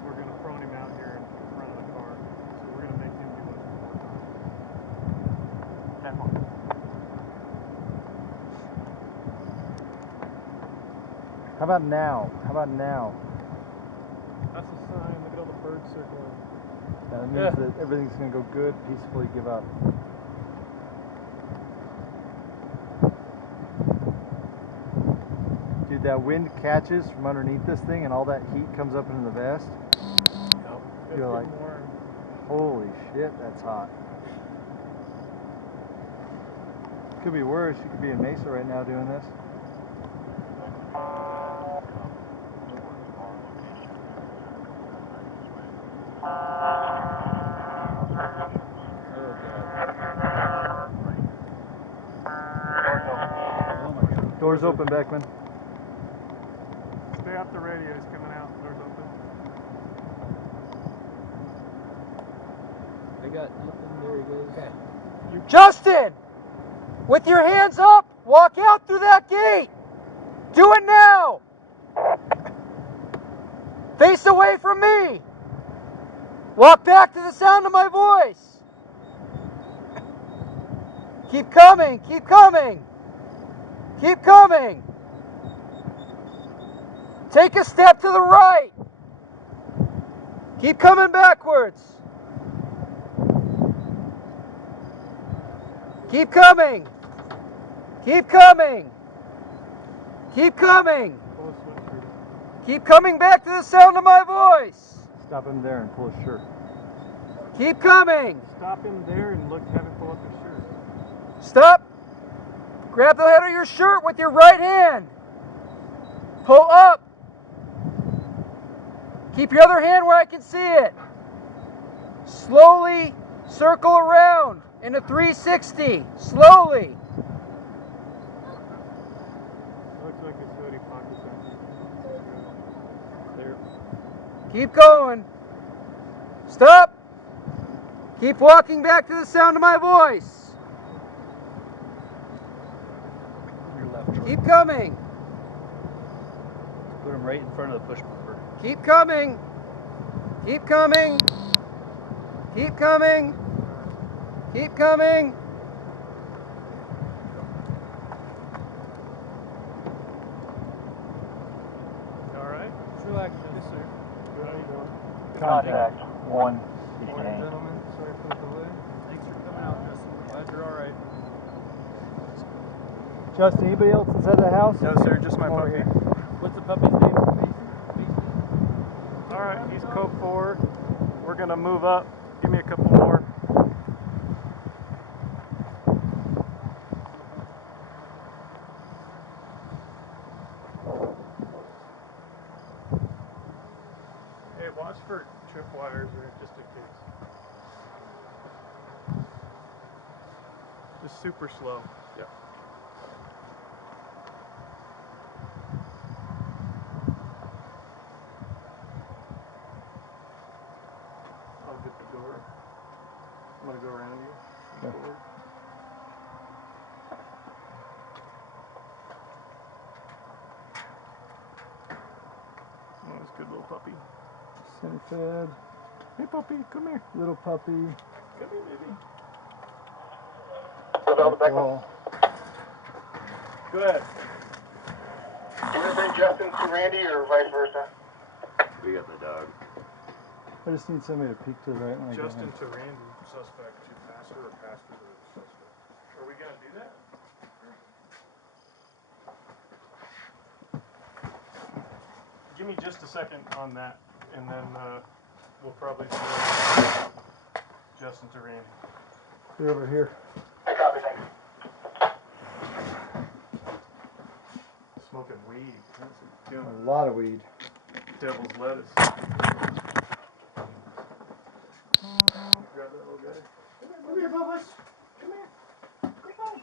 we're going to prone him out here in front of the car. So we're going to make him do most of the work on it. 10 more. How about now? How about now? That's a sign. Look at all the birds circling. That means that everything's gonna go good. Peacefully give up. Dude, that wind catches from underneath this thing, and all that heat comes up into the vest. It's You're like, getting warm. holy shit, that's hot. Could be worse. You could be in Mesa right now doing this. Doors open, Beckman. Stay off the radio. He's coming out. Doors open. I got nothing. There he goes. Okay. Justin! With your hands up, walk out through that gate! Do it now! Face away from me! Walk back to the sound of my voice! Keep coming, keep coming! Keep coming! Take a step to the right! Keep coming backwards! Keep coming! Keep coming! Keep coming! Pull his sweatshirt. Keep coming back to the sound of my voice! Stop him there and pull his shirt. Keep coming! Stop him there and look. Have him pull up his shirt. Stop! Grab the head of your shirt with your right hand. Pull up. Keep your other hand where I can see it. Slowly circle around in a 360. Slowly. Looks like his hoodie pocket's empty. There. Keep going. Stop. Keep walking back to the sound of my voice. Your left. Troy. Keep coming. Put him right in front of the push bumper. Keep coming. Keep coming. Keep coming. Keep coming. All right. Just relax, Yes, sir. Good. How you doing? Contact 1. Morning, gentlemen. Sorry for the delay. Thanks for coming out, Justin. Glad you're all right. Justin, anybody else inside the house? No, sir. Just my Come over puppy. here. What's the puppy's name? Mason? All right. He's code 4. We're gonna move up. Give me a couple more. Hey, watch for tripwires or just in case. Just super slow. Yep. I'll get the door. I'm gonna go around you. Yeah. Forward. Oh, this good little puppy. Center fed. Hey, puppy, come here. Little puppy. Come here, baby. Alpha Beckman. Go ahead. You want to bring Justin to Randy or vice versa? We got the dog. I just need somebody to peek to the right when I Justin get to Randy. Suspect to pastor or pastor to suspect. Are we gonna do that? Give me just a second on that, and then we'll probably do Justin to Randy. You're over here. I copy, thank you. Smoking weed. That's a A lot of weed. devil's lettuce. Grab that little guy. Come here, Bubba's. Come here. Come on.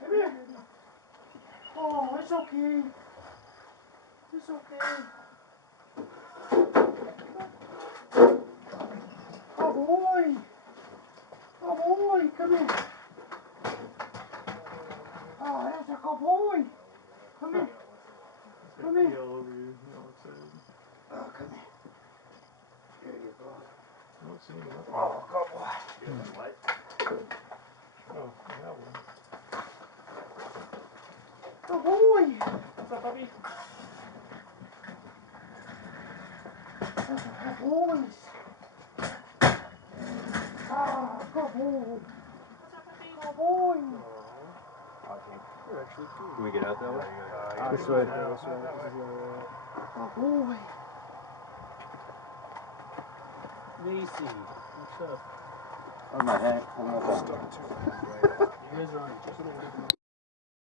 Come here. Oh, it's okay. It's okay. Oh boy. Oh boy, come here. Oh, that's a good boy. Come here. Come here. All over you. All excited. Oh, come here. Here you go. I don't see him. Oh, good boy. Oh, that one. Good boy. What's up, puppy? Good boys. Ah, good boy. Good boy. You're actually cool. Can we get out that way? This way. Good boy. Macy, what's up? On my head. You guys are on just a little bit more.